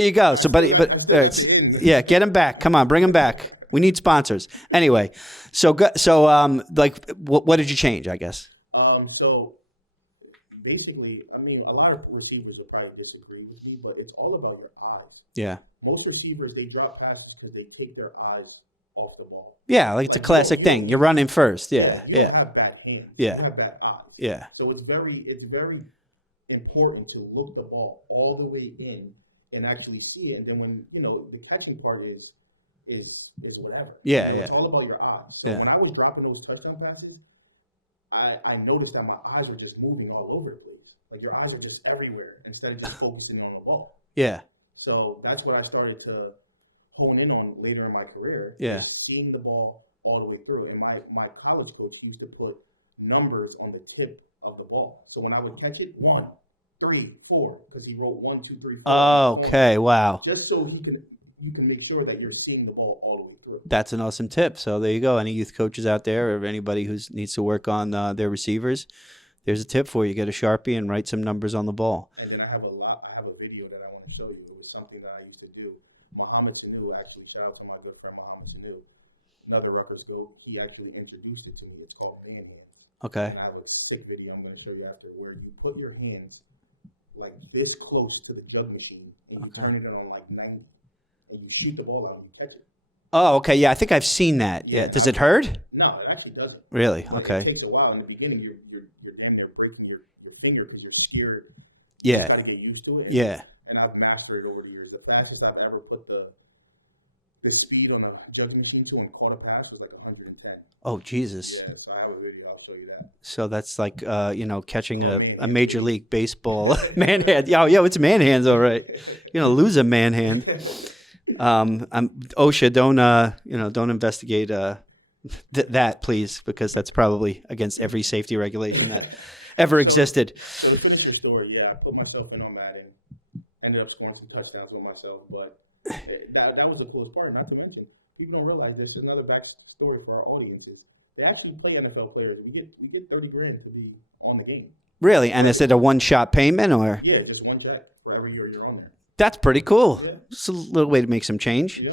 you go. So, but yeah, get them back. Come on, bring them back. We need sponsors. Anyway, so like, what did you change? I guess. So basically, I mean, a lot of receivers will probably disagree with me, but it's all about your eyes. Yeah. Most receivers, they drop passes because they take their eyes off the ball. Yeah, like it's a classic thing. You're running first. Yeah. You don't have bad hands. Yeah. You don't have bad eyes. Yeah. So it's very important to look the ball all the way in and actually see it. And then when the catching part is whatever. Yeah, It's all about your eyes. So when I was dropping those touchdown passes, I noticed that my eyes were just moving all over the place. Like your eyes are just everywhere instead of just focusing on the ball. Yeah. So that's what I started to hone in on later in my career. Yeah. Seeing the ball all the way through. And my college coach used to put numbers on the tip of the ball. So when I would catch it, 1, 3, 4, because he wrote 1, 2, 3, 4. Oh, okay. Wow. Just so you can make sure that you're seeing the ball all the way through. That's an awesome tip. So there you go. Any youth coaches out there or anybody who needs to work on their receivers, there's a tip for you. Get a Sharpie and write some numbers on the ball. And then I have a video that I want to show you. It was something that I used to do. Muhammad Sanu, actually, shout out to my good friend Muhammad Sanu, another Rutgers GOAT. He actually introduced it to me. It's called man hand. Okay. And I have a sick video I'm going to show you after where you put your hands like this close to the jug machine and you turn it on like 90 and you shoot the ball out and you catch it. Oh, okay. Yeah, I think I've seen that. Yeah. Does it hurt? No, it actually doesn't. Really? But okay. It takes a while. In the beginning, you're damn near breaking your finger because you're scared. Yeah. You try to get used to it. Yeah. And I've mastered it over the years. The fastest I've ever put the speed on a judging machine to and caught a pass was like 110. Oh, Jesus. Yeah, so I have a video. I'll show you that. So that's like, catching a Major League Baseball man hand. Yo, it's man hands, all right. Lose a man hand. OSHA, don't investigate that, please, because that's probably against every safety regulation that ever existed. So to finish the story, I put myself in on that and ended up scoring some touchdowns with myself, but that was the coolest part. Not to mention, people don't realize there's another backstory for our audiences. They actually play NFL players. We get $30,000 to be on the game. Really? And is it a one-shot payment or? Yeah, just one check for every year you're on there. That's pretty cool. Yeah. It's a little way to make some change. Yeah.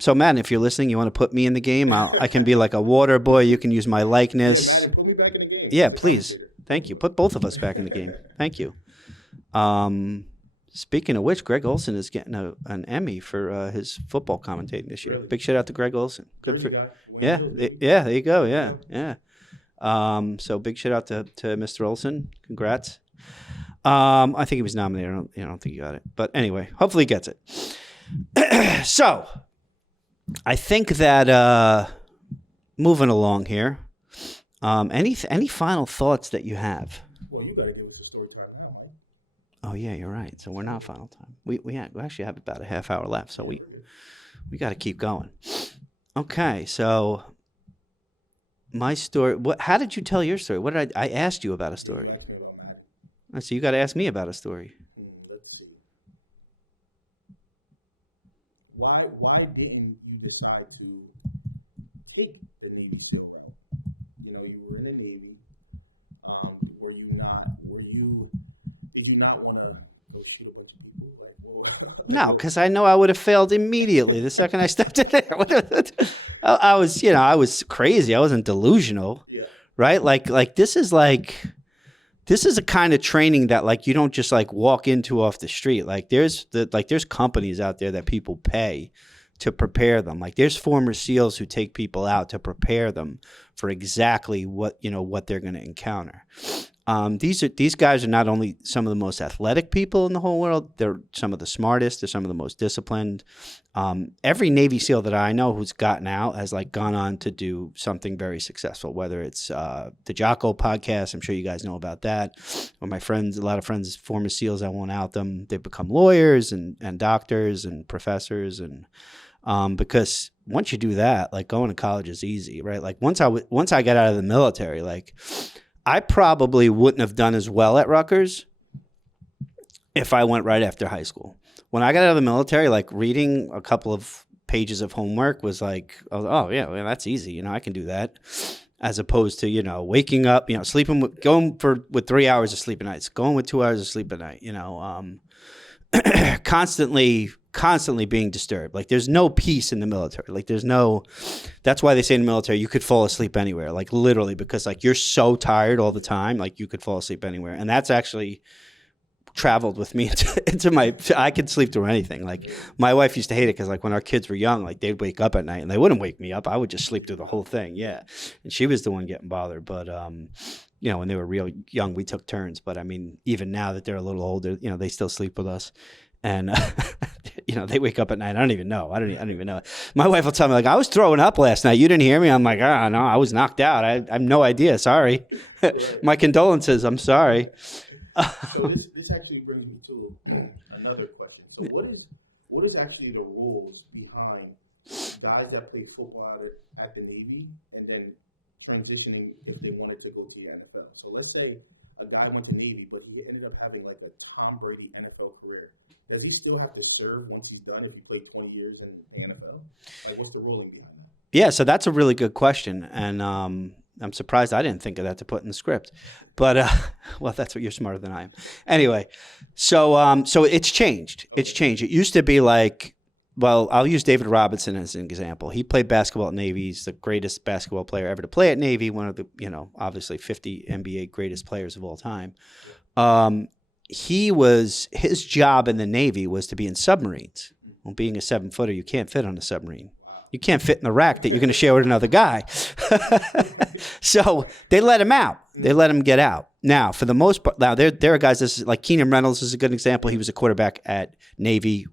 So, Matt, if you're listening, you want to put me in the game, I can be like a water boy. You can use my likeness. Yeah, man, put me back in the game. Yeah, please. Thank you. Put both of us back in the game. Thank you. Speaking of which, Greg Olson is getting an Emmy for his football commentating this year. Really? Big shout out to Greg Olson. Good for Yeah, there you go. Yeah. So big shout out to Mr. Olson. Congrats. I think he was nominated. I don't think he got it, but anyway, hopefully he gets it. So, I think that moving along here. Any final thoughts that you have? Well, you gotta give us a story time now, right? Oh yeah, you're right. So we're not final time. We actually have about a half hour left, so we got to keep going. Okay, so my story. How did you tell your story? What did I asked you about a story? So you got to ask me about a story. Let's see. Why didn't you decide to take the Navy SEAL route? You were in the Navy. Did you not want to shoot a bunch of people? No, because I know I would have failed immediately the second I stepped in there. I was crazy. I wasn't delusional, right? Like this is a kind of training that you don't just walk into off the street. There's companies out there that people pay to prepare them. There's former SEALs who take people out to prepare them for exactly what they're going to encounter. These guys are not only some of the most athletic people in the whole world, they're some of the smartest, they're some of the most disciplined. Every Navy SEAL that I know who's gotten out has gone on to do something very successful, whether it's the Jocko podcast, I'm sure you guys know about that, or my friends, a lot of friends, former SEALs, I won't out them, they've become lawyers and doctors and professors, and because once you do that, going to college is easy, right? Once I got out of the military, I probably wouldn't have done as well at Rutgers if I went right after high school. When I got out of the military, reading a couple of pages of homework was oh yeah, well, that's easy. I can do that. As opposed to, waking up, sleeping, going with 3 hours of sleep a night, going with 2 hours of sleep a night, constantly being disturbed. There's no peace in the military. That's why they say in the military, you could fall asleep anywhere, literally, because you're so tired all the time, you could fall asleep anywhere. And that's actually traveled with me I could sleep through anything. My wife used to hate it because when our kids were young, they'd wake up at night and they wouldn't wake me up. I would just sleep through the whole thing. Yeah. And she was the one getting bothered. But, when they were real young, we took turns. But even now that they're a little older, they still sleep with us. And, they wake up at night. I don't even know. I don't even know. My wife will tell me, I was throwing up last night. You didn't hear me? I'm like, no, I was knocked out. I have no idea. Sorry. My condolences. I'm sorry. So this actually brings me to another question. So what is actually the rules behind guys that play football at the Navy and then transitioning if they wanted to go to the NFL? So let's say a guy went to Navy, but he ended up having a Tom Brady NFL career. Does he still have to serve once he's done if he played 20 years in the NFL? What's the ruling behind that? Yeah, so that's a really good question, and I'm surprised I didn't think of that to put in the script. But well, that's what you're smarter than I am. Anyway, so it's changed. It's changed. It used to be I'll use David Robinson as an example. He played basketball at Navy. He's the greatest basketball player ever to play at Navy. One of the obviously 50 NBA greatest players of all time. His job in the Navy was to be in submarines. Well, being a 7-footer, you can't fit on a submarine. You can't fit in the rack that you're going to share with another guy. So they let him out. They let him get out. Now, for the most part, now there are guys. This is like Keenan Reynolds is a good example. He was a quarterback at Navy,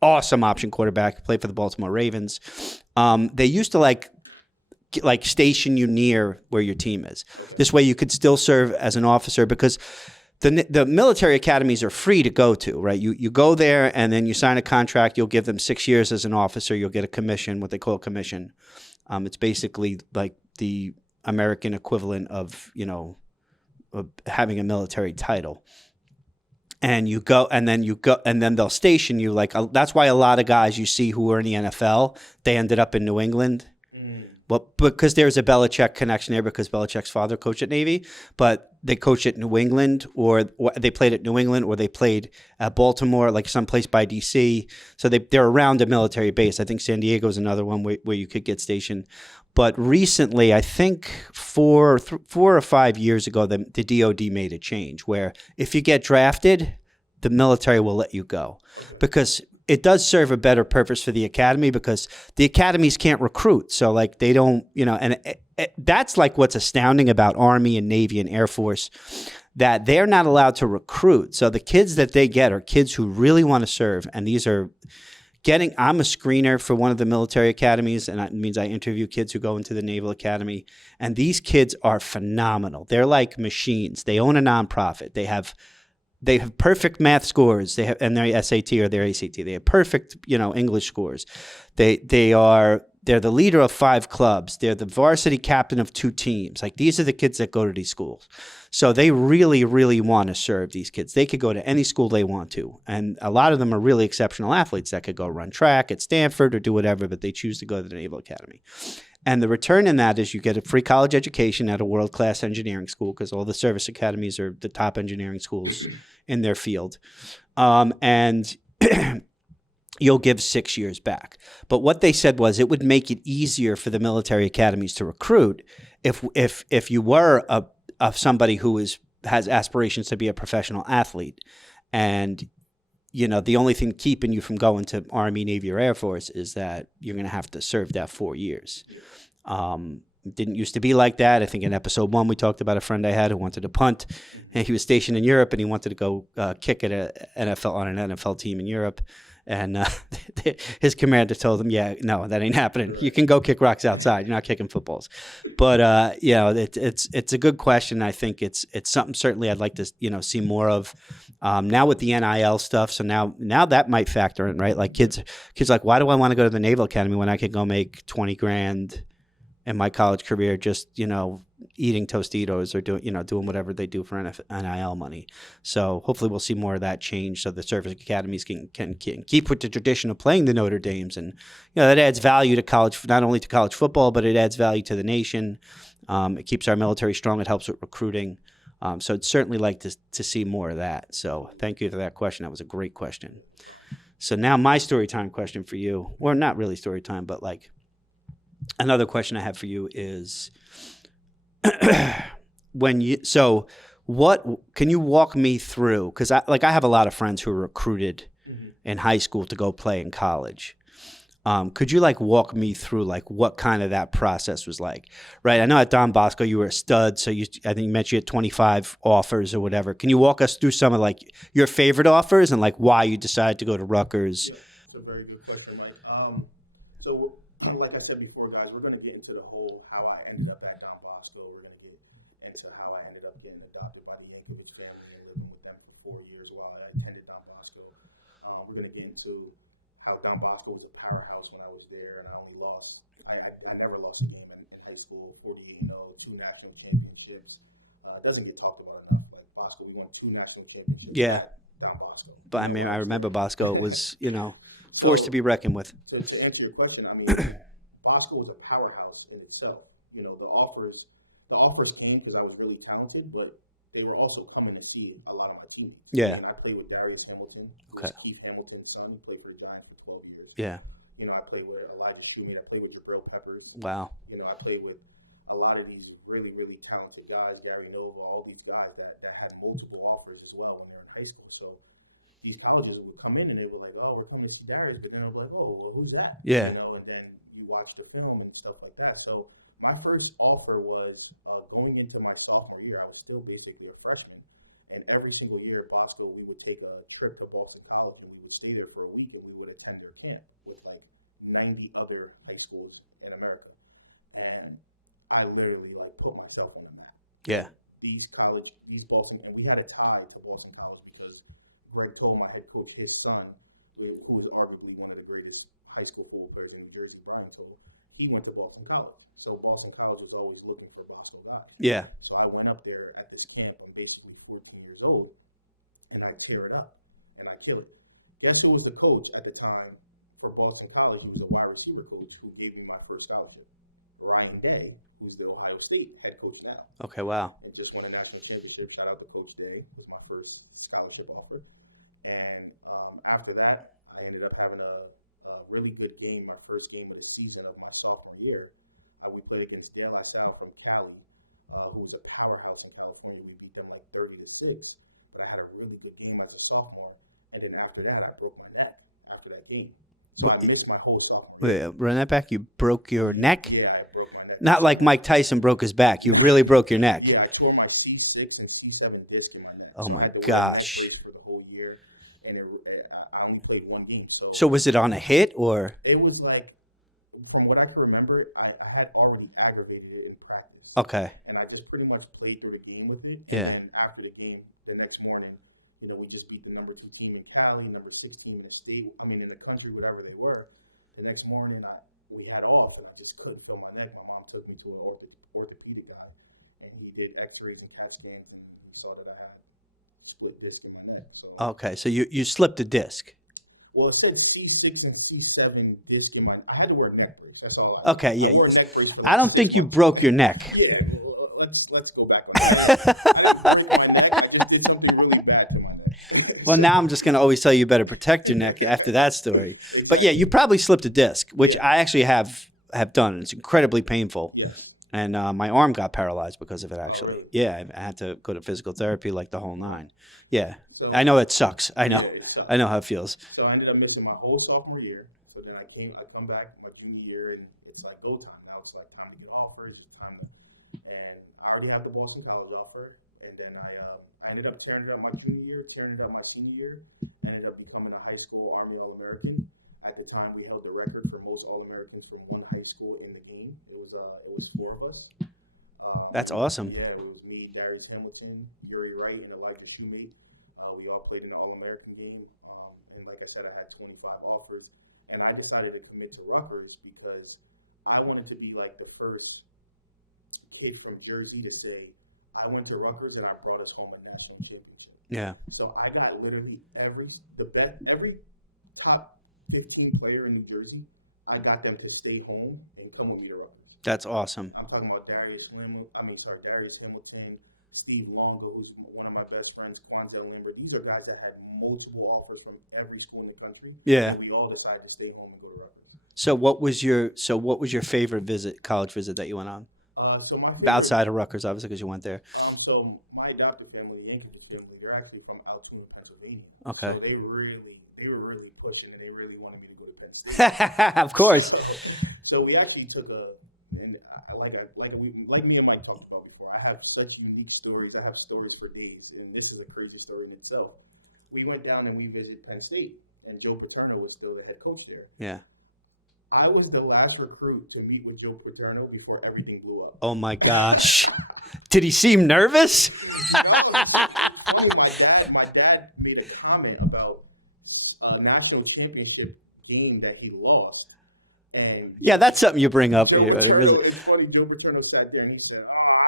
awesome option quarterback. Played for the Baltimore Ravens. They used to like station you near where your team is. This way, you could still serve as an officer because the military academies are free to go to. Right, you go there and then you sign a contract. You'll give them 6 years as an officer. You'll get a commission, what they call a commission. It's basically like the American equivalent of having a military title. And you go, and then they'll station you. Like that's why a lot of guys you see who are in the NFL, they ended up in New England. Well, because there's a Belichick connection there, because Belichick's father coached at Navy, but they coached at New England, or they played at New England, or they played at Baltimore, like someplace by DC. So they're around a military base. I think San Diego is another one where you could get stationed. But recently, I think 4 or 5 years ago, the DOD made a change where if you get drafted, the military will let you go, because it does serve a better purpose for the academy, because the academies can't recruit. So like they don't, and that's like what's astounding about Army and Navy and Air Force, that they're not allowed to recruit. So the kids that they get are kids who really want to serve. And these are I'm a screener for one of the military academies, and that means I interview kids who go into the Naval Academy. And these kids are phenomenal. They're like machines. They own a nonprofit. They have perfect math scores. They have, and their SAT or their ACT. They have perfect, English scores. They're the leader of 5 clubs. They're the varsity captain of 2 teams. Like these are the kids that go to these schools. So they really, really want to serve these kids. They could go to any school they want to. And a lot of them are really exceptional athletes that could go run track at Stanford or do whatever, but they choose to go to the Naval Academy. And the return in that is you get a free college education at a world-class engineering school, because all the service academies are the top engineering schools in their field. And you'll give 6 years back. But what they said was it would make it easier for the military academies to recruit if you were somebody who has aspirations to be a professional athlete. And the only thing keeping you from going to Army, Navy, or Air Force is that you're going to have to serve that 4 years. It didn't used to be like that. I think in episode 1 we talked about a friend I had who wanted to punt, and he was stationed in Europe, and he wanted to go kick at an NFL team in Europe. And his commander told him, "Yeah, no, that ain't happening. You can go kick rocks outside. You're not kicking footballs." But it's a good question. I think it's something certainly I'd like to see more of. Now with the NIL stuff, so now that might factor in, right? Like kids like, why do I want to go to the Naval Academy when I could go make $20,000 in my college career just eating Tostitos or doing whatever they do for NIL money. So hopefully we'll see more of that change, so the service academies can keep with the tradition of playing the Notre Dames, and that adds value to college, not only to college football, but it adds value to the nation. It keeps our military strong. It helps with recruiting. So I'd certainly like to see more of that. So thank you for that question. That was a great question. So now my story time question for you, or not really story time, but like another question I have for you is, what can you walk me through? Because I have a lot of friends who were recruited in high school to go play in college. Could you walk me through what kind of that process was like? Right, I know at Don Bosco you were a stud, so I think you mentioned you had 25 offers or whatever. Can you walk us through some of your favorite offers and why you decided to go to Rutgers? Yeah, it's a very good question, Mike. So like I said before, guys, we're going to get into the whole how I ended up at Don Bosco. We're going to get into how I ended up getting adopted by the Yankovic family and living with them for 4 years while I attended Don Bosco. We're going to get into how Don Bosco was a powerhouse when I was there, and I only lost. I never lost a game in high school. 48-0, 2 national championships. It doesn't get talked about enough. Like Bosco, we won 2 national championships. Yeah. At Don Bosco. But I mean, I remember Bosco. It was forced to be reckoned with. So to answer your question, I mean, Bosco was a powerhouse in itself. The offers came because I was really talented, but they were also coming to see a lot of my team. Yeah. And I played with Darius Hamilton, who was Keith Hamilton's son. He played for the Giants for 12 years. Yeah. I played with Elijah Shoemate. I played with Jabril Peppers. Wow. I played with a lot of these really, really talented guys, Gary Nova, all these guys that had multiple offers as well when they were in high school. So these colleges would come in and they were like, "Oh, we're coming to see Darius," but then I was like, "Oh, well, who's that?" Yeah. And then you watch the film and stuff like that. So My first offer was going into my sophomore year. I was still basically a freshman. And every single year at Bosco, we would take a trip to Boston College and we would stay there for a week and we would attend their camp with like 90 other high schools in America. And I literally like put myself on the map. Yeah. These Boston, and we had a tie to Boston College because Greg told my head coach, his son, who was arguably one of the greatest high school football players in New Jersey, Brian told him, he went to Boston College. So Boston College was always looking for Boston guys. Yeah. So I went up there at this camp when basically 14 years old, and I teared up, and I killed it. Guess who was the coach at the time for Boston College? He was a wide receiver coach who gave me my first scholarship. Ryan Day, who's the Ohio State head coach now. Okay, wow. And just won a national championship. Shout out to Coach Day. It was my first scholarship offer. And after that, I ended up having a really good game, my first game of the season of my sophomore year. We played against Gail LaSalle from Cali, who was a powerhouse in California. We beat them like 30-6. But I had a really good game as a sophomore. And then after that, I broke my neck after that game. So I missed my whole sophomore year. Wait, run that back. You broke your neck? Yeah, I broke my neck. Not like Mike Tyson broke his back. You really broke your neck. Yeah, I tore my C6 and C7 disc in my neck. Oh, my I had to gosh. wear for the whole year, and I only played one game. So was it on a hit or? It was like, from what I can remember, I had already aggravated it in practice. Okay. And I just pretty much played through the game with it. Yeah. And after the game, the next morning, we just beat the number 2 team in Cali, number 16 in the state. I mean, in the country, whatever they were. The next morning, we had off, and I just couldn't feel my neck. My mom took me to an orthopedic guy, and he did X-rays and CAT scans, and he saw that I had split disc in my neck. So. Okay, so you slipped a disc. Well, it said C6 and C7 disc in my. I had to wear neck brace. That's all. Okay, yeah. I don't think you months. broke your neck. Yeah, well, let's go back. I didn't break my neck. I just did something really bad to my neck. Well, now I'm just going to always tell you better protect your neck after that story. But yeah, you probably slipped a disc, which I actually have done. It's incredibly painful. Yeah. And my arm got paralyzed because of it, actually. Really? Yeah, I had to go to physical therapy, like the whole 9. Yeah, So, I know it sucks. I know. Yeah, it sucks. I know how it feels. So I ended up missing my whole sophomore year. So then I come back my junior year, and it's like go time. Now it's like time to get offers. And I already had the Boston College offer. And then I ended up tearing it up my junior year, tearing it up my senior year. I ended up becoming a high school Army All-American. At the time, we held the record for most All-Americans from one high school in the game. It was 4 of us. That's awesome. Yeah, it was me, Darius Hamilton, Yuri Wright, and Elijah Shoemate. We all played in the All-American game. And like I said, I had 25 offers. And I decided to commit to Rutgers because I wanted to be like the first kid from Jersey to say, I went to Rutgers and I brought us home a national championship. Yeah. So I got literally every top 15 player in New Jersey. I got them to stay home and come with me to Rutgers. That's awesome. I'm talking about Darius Hamilton, Steve Longo, who's one of my best friends, Quanzel Lambert. These are guys that had multiple offers from every school in the country. Yeah. And we all decided to stay home and go to Rutgers. So what was your favorite college visit that you went on? So my outside of Rutgers, obviously, because you went there. So my adopted family, the Yankees family, they're actually from Altoona, Pennsylvania. Okay. So they were really pushing it. They really wanted me to go to Penn State. Of course. So we actually took like me and Mike talked about before. I have such unique stories. I have stories for days, and this is a crazy story in itself. We went down and we visited Penn State, and Joe Paterno was still the head coach there. Yeah. I was the last recruit to meet with Joe Paterno before everything blew up. Oh my gosh! Did he seem nervous? My dad made a comment about a national championship game that he lost. And yeah, that's something you bring up. Joe Paterno sat there and he said,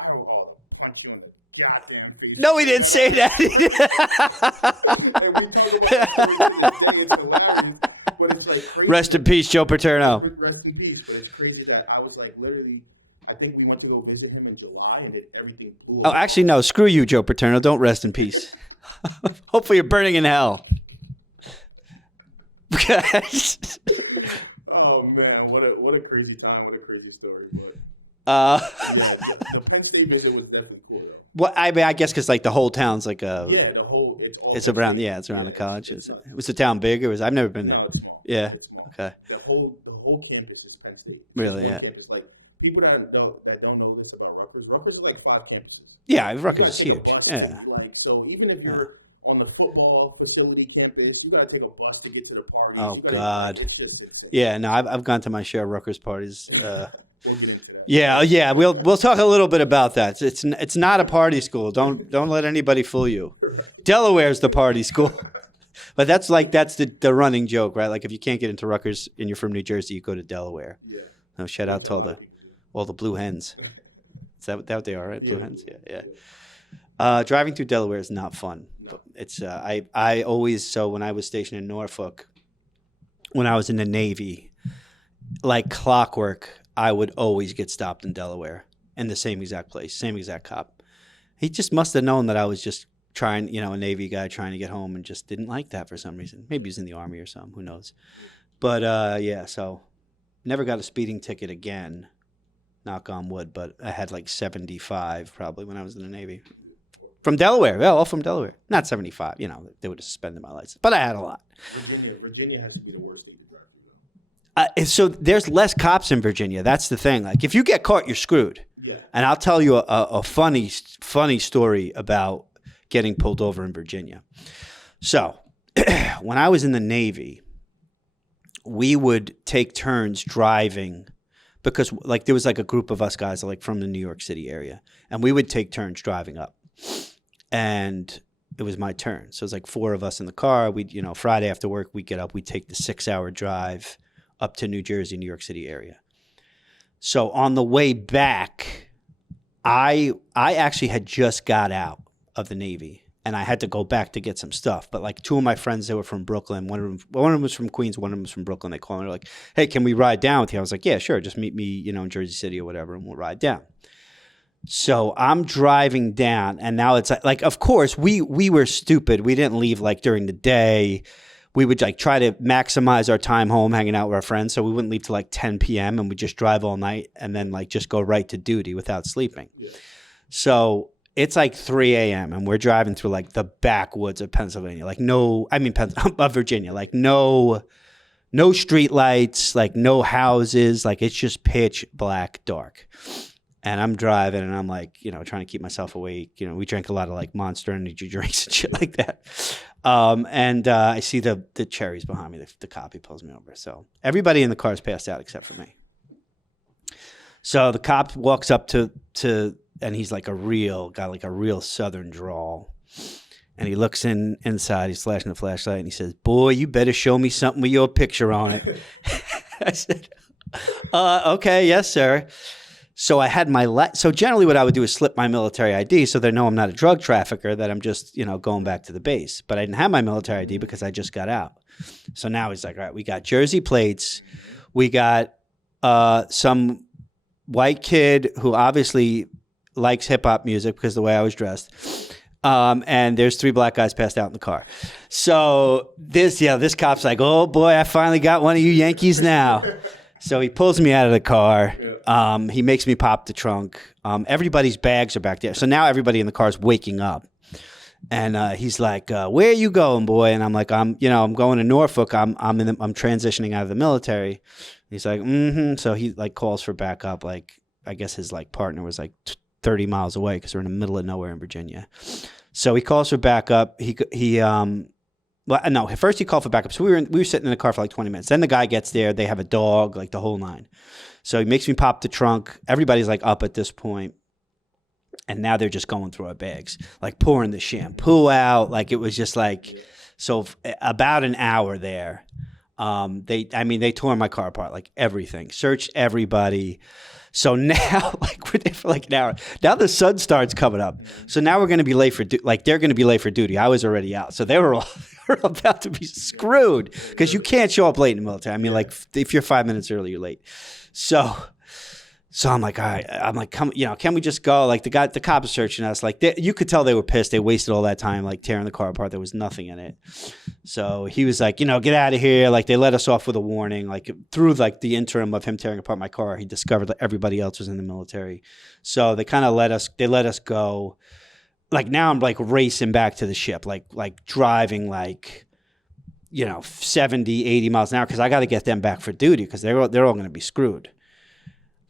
I don't know, punch you in the goddamn face. No, he didn't say that. But it's like crazy. Rest in peace, Joe Paterno. Rest in peace. But it's crazy that I was like literally, I think we went to go visit him in July and then everything blew up. Oh, actually, no. Screw you, Joe Paterno. Don't rest in peace. Hopefully you're burning in hell. Oh, man. What a crazy time. What a crazy story. The Penn State visit was definitely cool, though. Well, I mean, I guess because like the whole town's like it's around the college. Was the town big? I've never been there. No, it's small. Yeah. It's small. Okay. The whole campus is Penn State. Really? Yeah. Campus, like people that don't know this about Rutgers is like 5 campuses. Yeah, So you Rutgers gotta is take a huge. bus Yeah. so even if Yeah. you're on the football facility campus, you gotta take a bus to get to the parties. Oh You gotta God. it's just insane. Yeah. No, I've gone to my share of Rutgers parties. We'll get into that. Yeah, yeah. We'll talk a little bit about that. It's not a party school. Don't let anybody fool you. Delaware's the party school. But that's the running joke, right? Like if you can't get into Rutgers and you're from New Jersey, you go to Delaware. Yeah. No, shout out to all the blue hens. Is that what they are, right? Blue hens? Yeah. Driving through Delaware is not fun. But it's I always, so when I was stationed in Norfolk, when I was in the Navy, like clockwork, I would always get stopped in Delaware in the same exact place, same exact cop. He just must have known that I was just trying, a Navy guy trying to get home and just didn't like that for some reason. Maybe he was in the Army or something. Who knows? But yeah, so never got a speeding ticket again. Knock on wood, but I had like 75 probably when I was in the Navy. From Delaware. Yeah, all from Delaware. Not 75. They would have suspended my license. But I had a lot. Virginia has to be the worst state to drive through. So there's less cops in Virginia. That's the thing. Like if you get caught, you're screwed. Yeah. And I'll tell you a funny story about getting pulled over in Virginia. So when I was in the Navy, we would take turns driving because like there was like a group of us guys like from the New York City area, and we would take turns driving up. And it was my turn. So it was like 4 of us in the car. We'd, Friday after work, we'd get up, we'd take the 6-hour drive up to New Jersey, New York City area. So on the way back, I actually had just got out of the Navy and I had to go back to get some stuff. But like 2 of my friends, they were from Brooklyn. One of them was from Queens. One of them was from Brooklyn. They called me. They're like, hey, can we ride down with you? I was like, yeah, sure. Just meet me, in Jersey City or whatever, and we'll ride down. So I'm driving down, and now it's like, of course, we were stupid. We didn't leave like during the day. We would like try to maximize our time home hanging out with our friends. So we wouldn't leave till like 10 p.m. and we'd just drive all night and then like just go right to duty without sleeping. Yeah. So it's like 3 a.m. and we're driving through like the backwoods of Pennsylvania, of Virginia, like no street lights, like no houses, like it's just pitch black dark. And I'm driving and I'm like, trying to keep myself awake. We drank a lot of like Monster Energy drinks and shit like that. And I see the cherries behind me. The cop, he pulls me over. So everybody in the car is passed out except for me. So the cop walks up to and he's like got a real Southern drawl. And he looks inside, he's flashing the flashlight and he says, boy, you better show me something with your picture on it. I said, okay, yes, sir. So I had so generally what I would do is slip my military ID so they know I'm not a drug trafficker, that I'm just, going back to the base. But I didn't have my military ID because I just got out. So now he's like, all right, we got Jersey plates. We got some white kid who obviously likes hip hop music because of the way I was dressed. And there's 3 black guys passed out in the car. So this cop's like, oh boy, I finally got one of you Yankees now. So he pulls me out of the car. He makes me pop the trunk. Everybody's bags are back there. So now everybody in the car is waking up. And he's like, where are you going, boy? And I'm like, I'm going to Norfolk. I'm transitioning out of the military. He's like, mm-hmm. So he like calls for backup. Like, I guess his like partner was like 30 miles away because we're in the middle of nowhere in Virginia. So he calls for backup. First he called for backup. So we were sitting in the car for like 20 minutes. Then the guy gets there. They have a dog, like the whole 9. So he makes me pop the trunk. Everybody's like up at this point. And now they're just going through our bags, like pouring the shampoo out. Like it was just like, so about an hour there. They tore my car apart, like everything, searched everybody. So now, like, we're there for like an hour. Now the sun starts coming up. So now we're going to be late for they're going to be late for duty. I was already out. So they were all about to be screwed because you can't show up late in the military. I mean, like, if you're 5 minutes early, you're late. So I'm like, all right. I'm like, come, can we just go? Like, the cop is searching us. Like, you could tell they were pissed. They wasted all that time, like, tearing the car apart. There was nothing in it. So he was like, get out of here. Like, they let us off with a warning. Like, through, like, the interim of him tearing apart my car, he discovered that everybody else was in the military. So they kind of let us go. Like, now I'm, like, racing back to the ship. Like driving, like, 70, 80 miles an hour because I got to get them back for duty because they're all going to be screwed.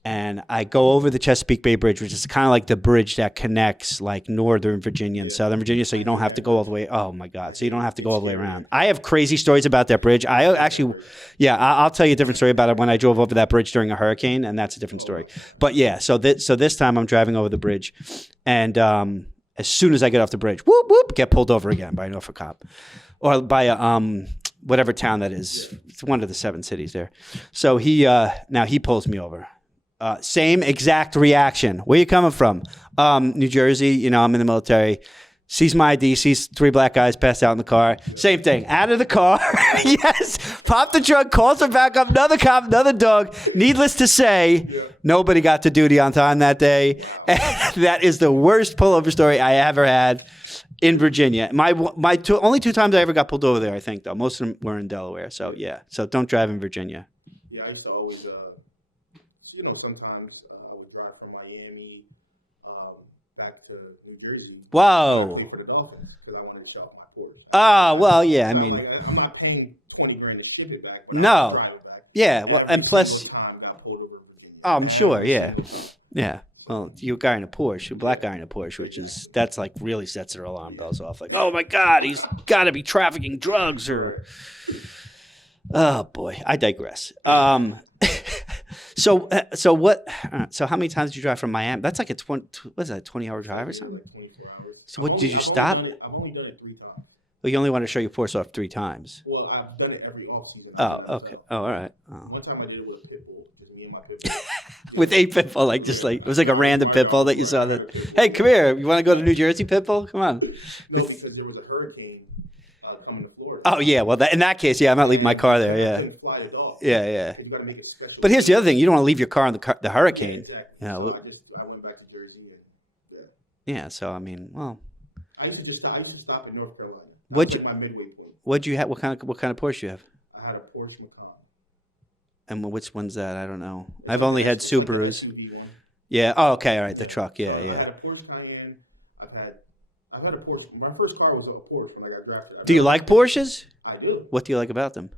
And I go over the Chesapeake Bay Bridge, which is kind of like the bridge that connects like Northern Virginia and Southern Virginia. So you don't have to go all the way. Oh my God. So you don't have to go all the way around. I have crazy stories about that bridge. I actually, yeah, I'll tell you a different story about it when I drove over that bridge during a hurricane, and that's a different story. But yeah, so this time I'm driving over the bridge, and as soon as I get off the bridge, whoop, whoop, get pulled over again by a Norfolk cop or by a, whatever town that is. It's one of the 7 cities there. So now he pulls me over. Same exact reaction. Where you coming from? New Jersey. I'm in the military. Sees my ID, sees 3 black guys passed out in the car. Same thing. Out of the car. Yes. Pop the trunk, calls her back up. Another cop, another dog. Needless to say, nobody got to duty on time that day. And that is the worst pullover story I ever had in Virginia. My only 2 times I ever got pulled over there, I think, though. Most of them were in Delaware. So, yeah. So don't drive in Virginia. Yeah, I used to always... sometimes I would drive from Miami back to New Jersey. Whoa. To play for the Dolphins because I wanted to show off my Porsche. Oh, well, yeah. I mean, I'm not paying $20,000 to ship it back. No. Drive it back. Yeah. Well, and plus, got pulled over oh, I'm sure. Yeah. Yeah. Well, you're a guy in a Porsche, a black guy in a Porsche, that's like really sets their alarm bells off. Like, oh my God, he's got to be trafficking drugs or. Oh boy, I digress. So how many times did you drive from Miami? That's like a 20-hour drive or something? Like 22 hours. So what, did you stop? I've only done it 3 times. Well, you only want to show your Porsche off 3 times. Well, I've done it every offseason. Oh, okay. Oh, all right. Oh. One time I did it with a pit bull, just me and my pit bull. With a pit bull, it was like a random pit bull that you saw that, hey, come here, you want to go to New Jersey, pit bull? Come on. No, because there was a hurricane coming to Florida. Oh, yeah. Well, in that case, yeah, I'm not leaving my car there. Yeah. Fly the dog. Yeah. You gotta make a special. But here's the other thing: you don't want to leave your car in the hurricane. Yeah, exactly. Yeah. So I went back to Jersey. Yeah. So I mean, well. I used to stop in North Carolina. My midway point. What'd you have? What kind of Porsche you have? I had a Porsche Macan. And which one's that? I don't know. I've only had Subarus. Like yeah. Oh, okay. All right. The truck. Yeah. I had a Porsche Cayenne. I've had a Porsche. My first car was a Porsche when I got drafted. Do you like Porsches? I do. What do you like about them?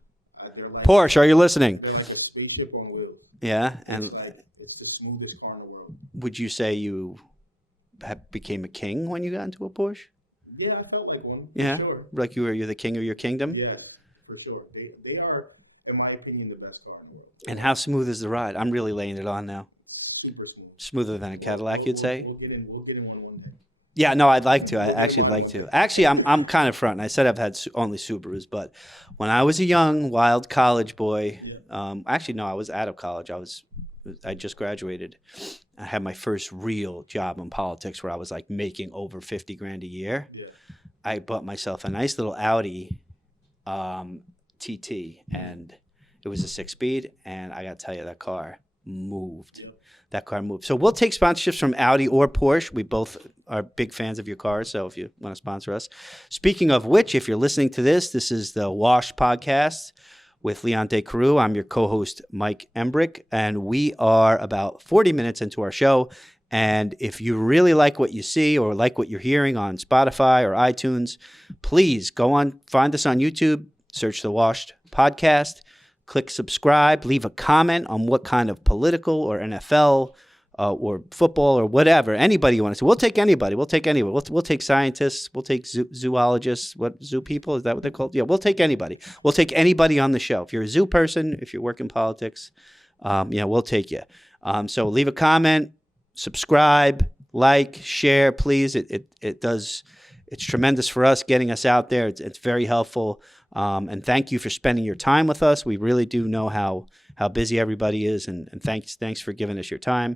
Like, Porsche, are you listening? They're like a spaceship on wheels. Yeah, and it's the smoothest car in the world. Would you say you became a king when you got into a Porsche? Yeah, I felt like one. Yeah, for sure. Like you're the king of your kingdom. Yes, for sure. They are, in my opinion, the best car in the world. And how smooth is the ride? I'm really laying it on now. Super smooth. Smoother than a Cadillac, you'd say? We'll get in one day. Yeah, no, I'd like to. I actually like to. Actually, I'm kind of front. I said I've had only Subarus, but when I was a young, wild college boy, actually, no, I was out of college. I just graduated. I had my first real job in politics where I was like making over $50,000 a year. Yeah. I bought myself a nice little Audi TT, and it was a 6-speed, and I got to tell you, that car moved. Yeah. That car moved. So we'll take sponsorships from Audi or Porsche. We both are big fans of your cars, so if you want to sponsor us. Speaking of which, if you're listening to this is the Wash Podcast with Leonte Carroo. I'm your co-host, Mike Embrich, and we are about 40 minutes into our show. And if you really like what you see or like what you're hearing on Spotify or iTunes, please find us on YouTube, search the Washed Podcast. Click subscribe, leave a comment on what kind of political or NFL or football or whatever, anybody you want to see. We'll take anybody. We'll take anyone. We'll take scientists. We'll take zoologists. What, zoo people? Is that what they're called? Yeah, we'll take anybody. We'll take anybody on the show. If you're a zoo person, if you work in politics, we'll take you. So leave a comment, subscribe, like, share, please. It does. It's tremendous for us getting us out there. It's very helpful. And thank you for spending your time with us. We really do know how busy everybody is, and thanks for giving us your time.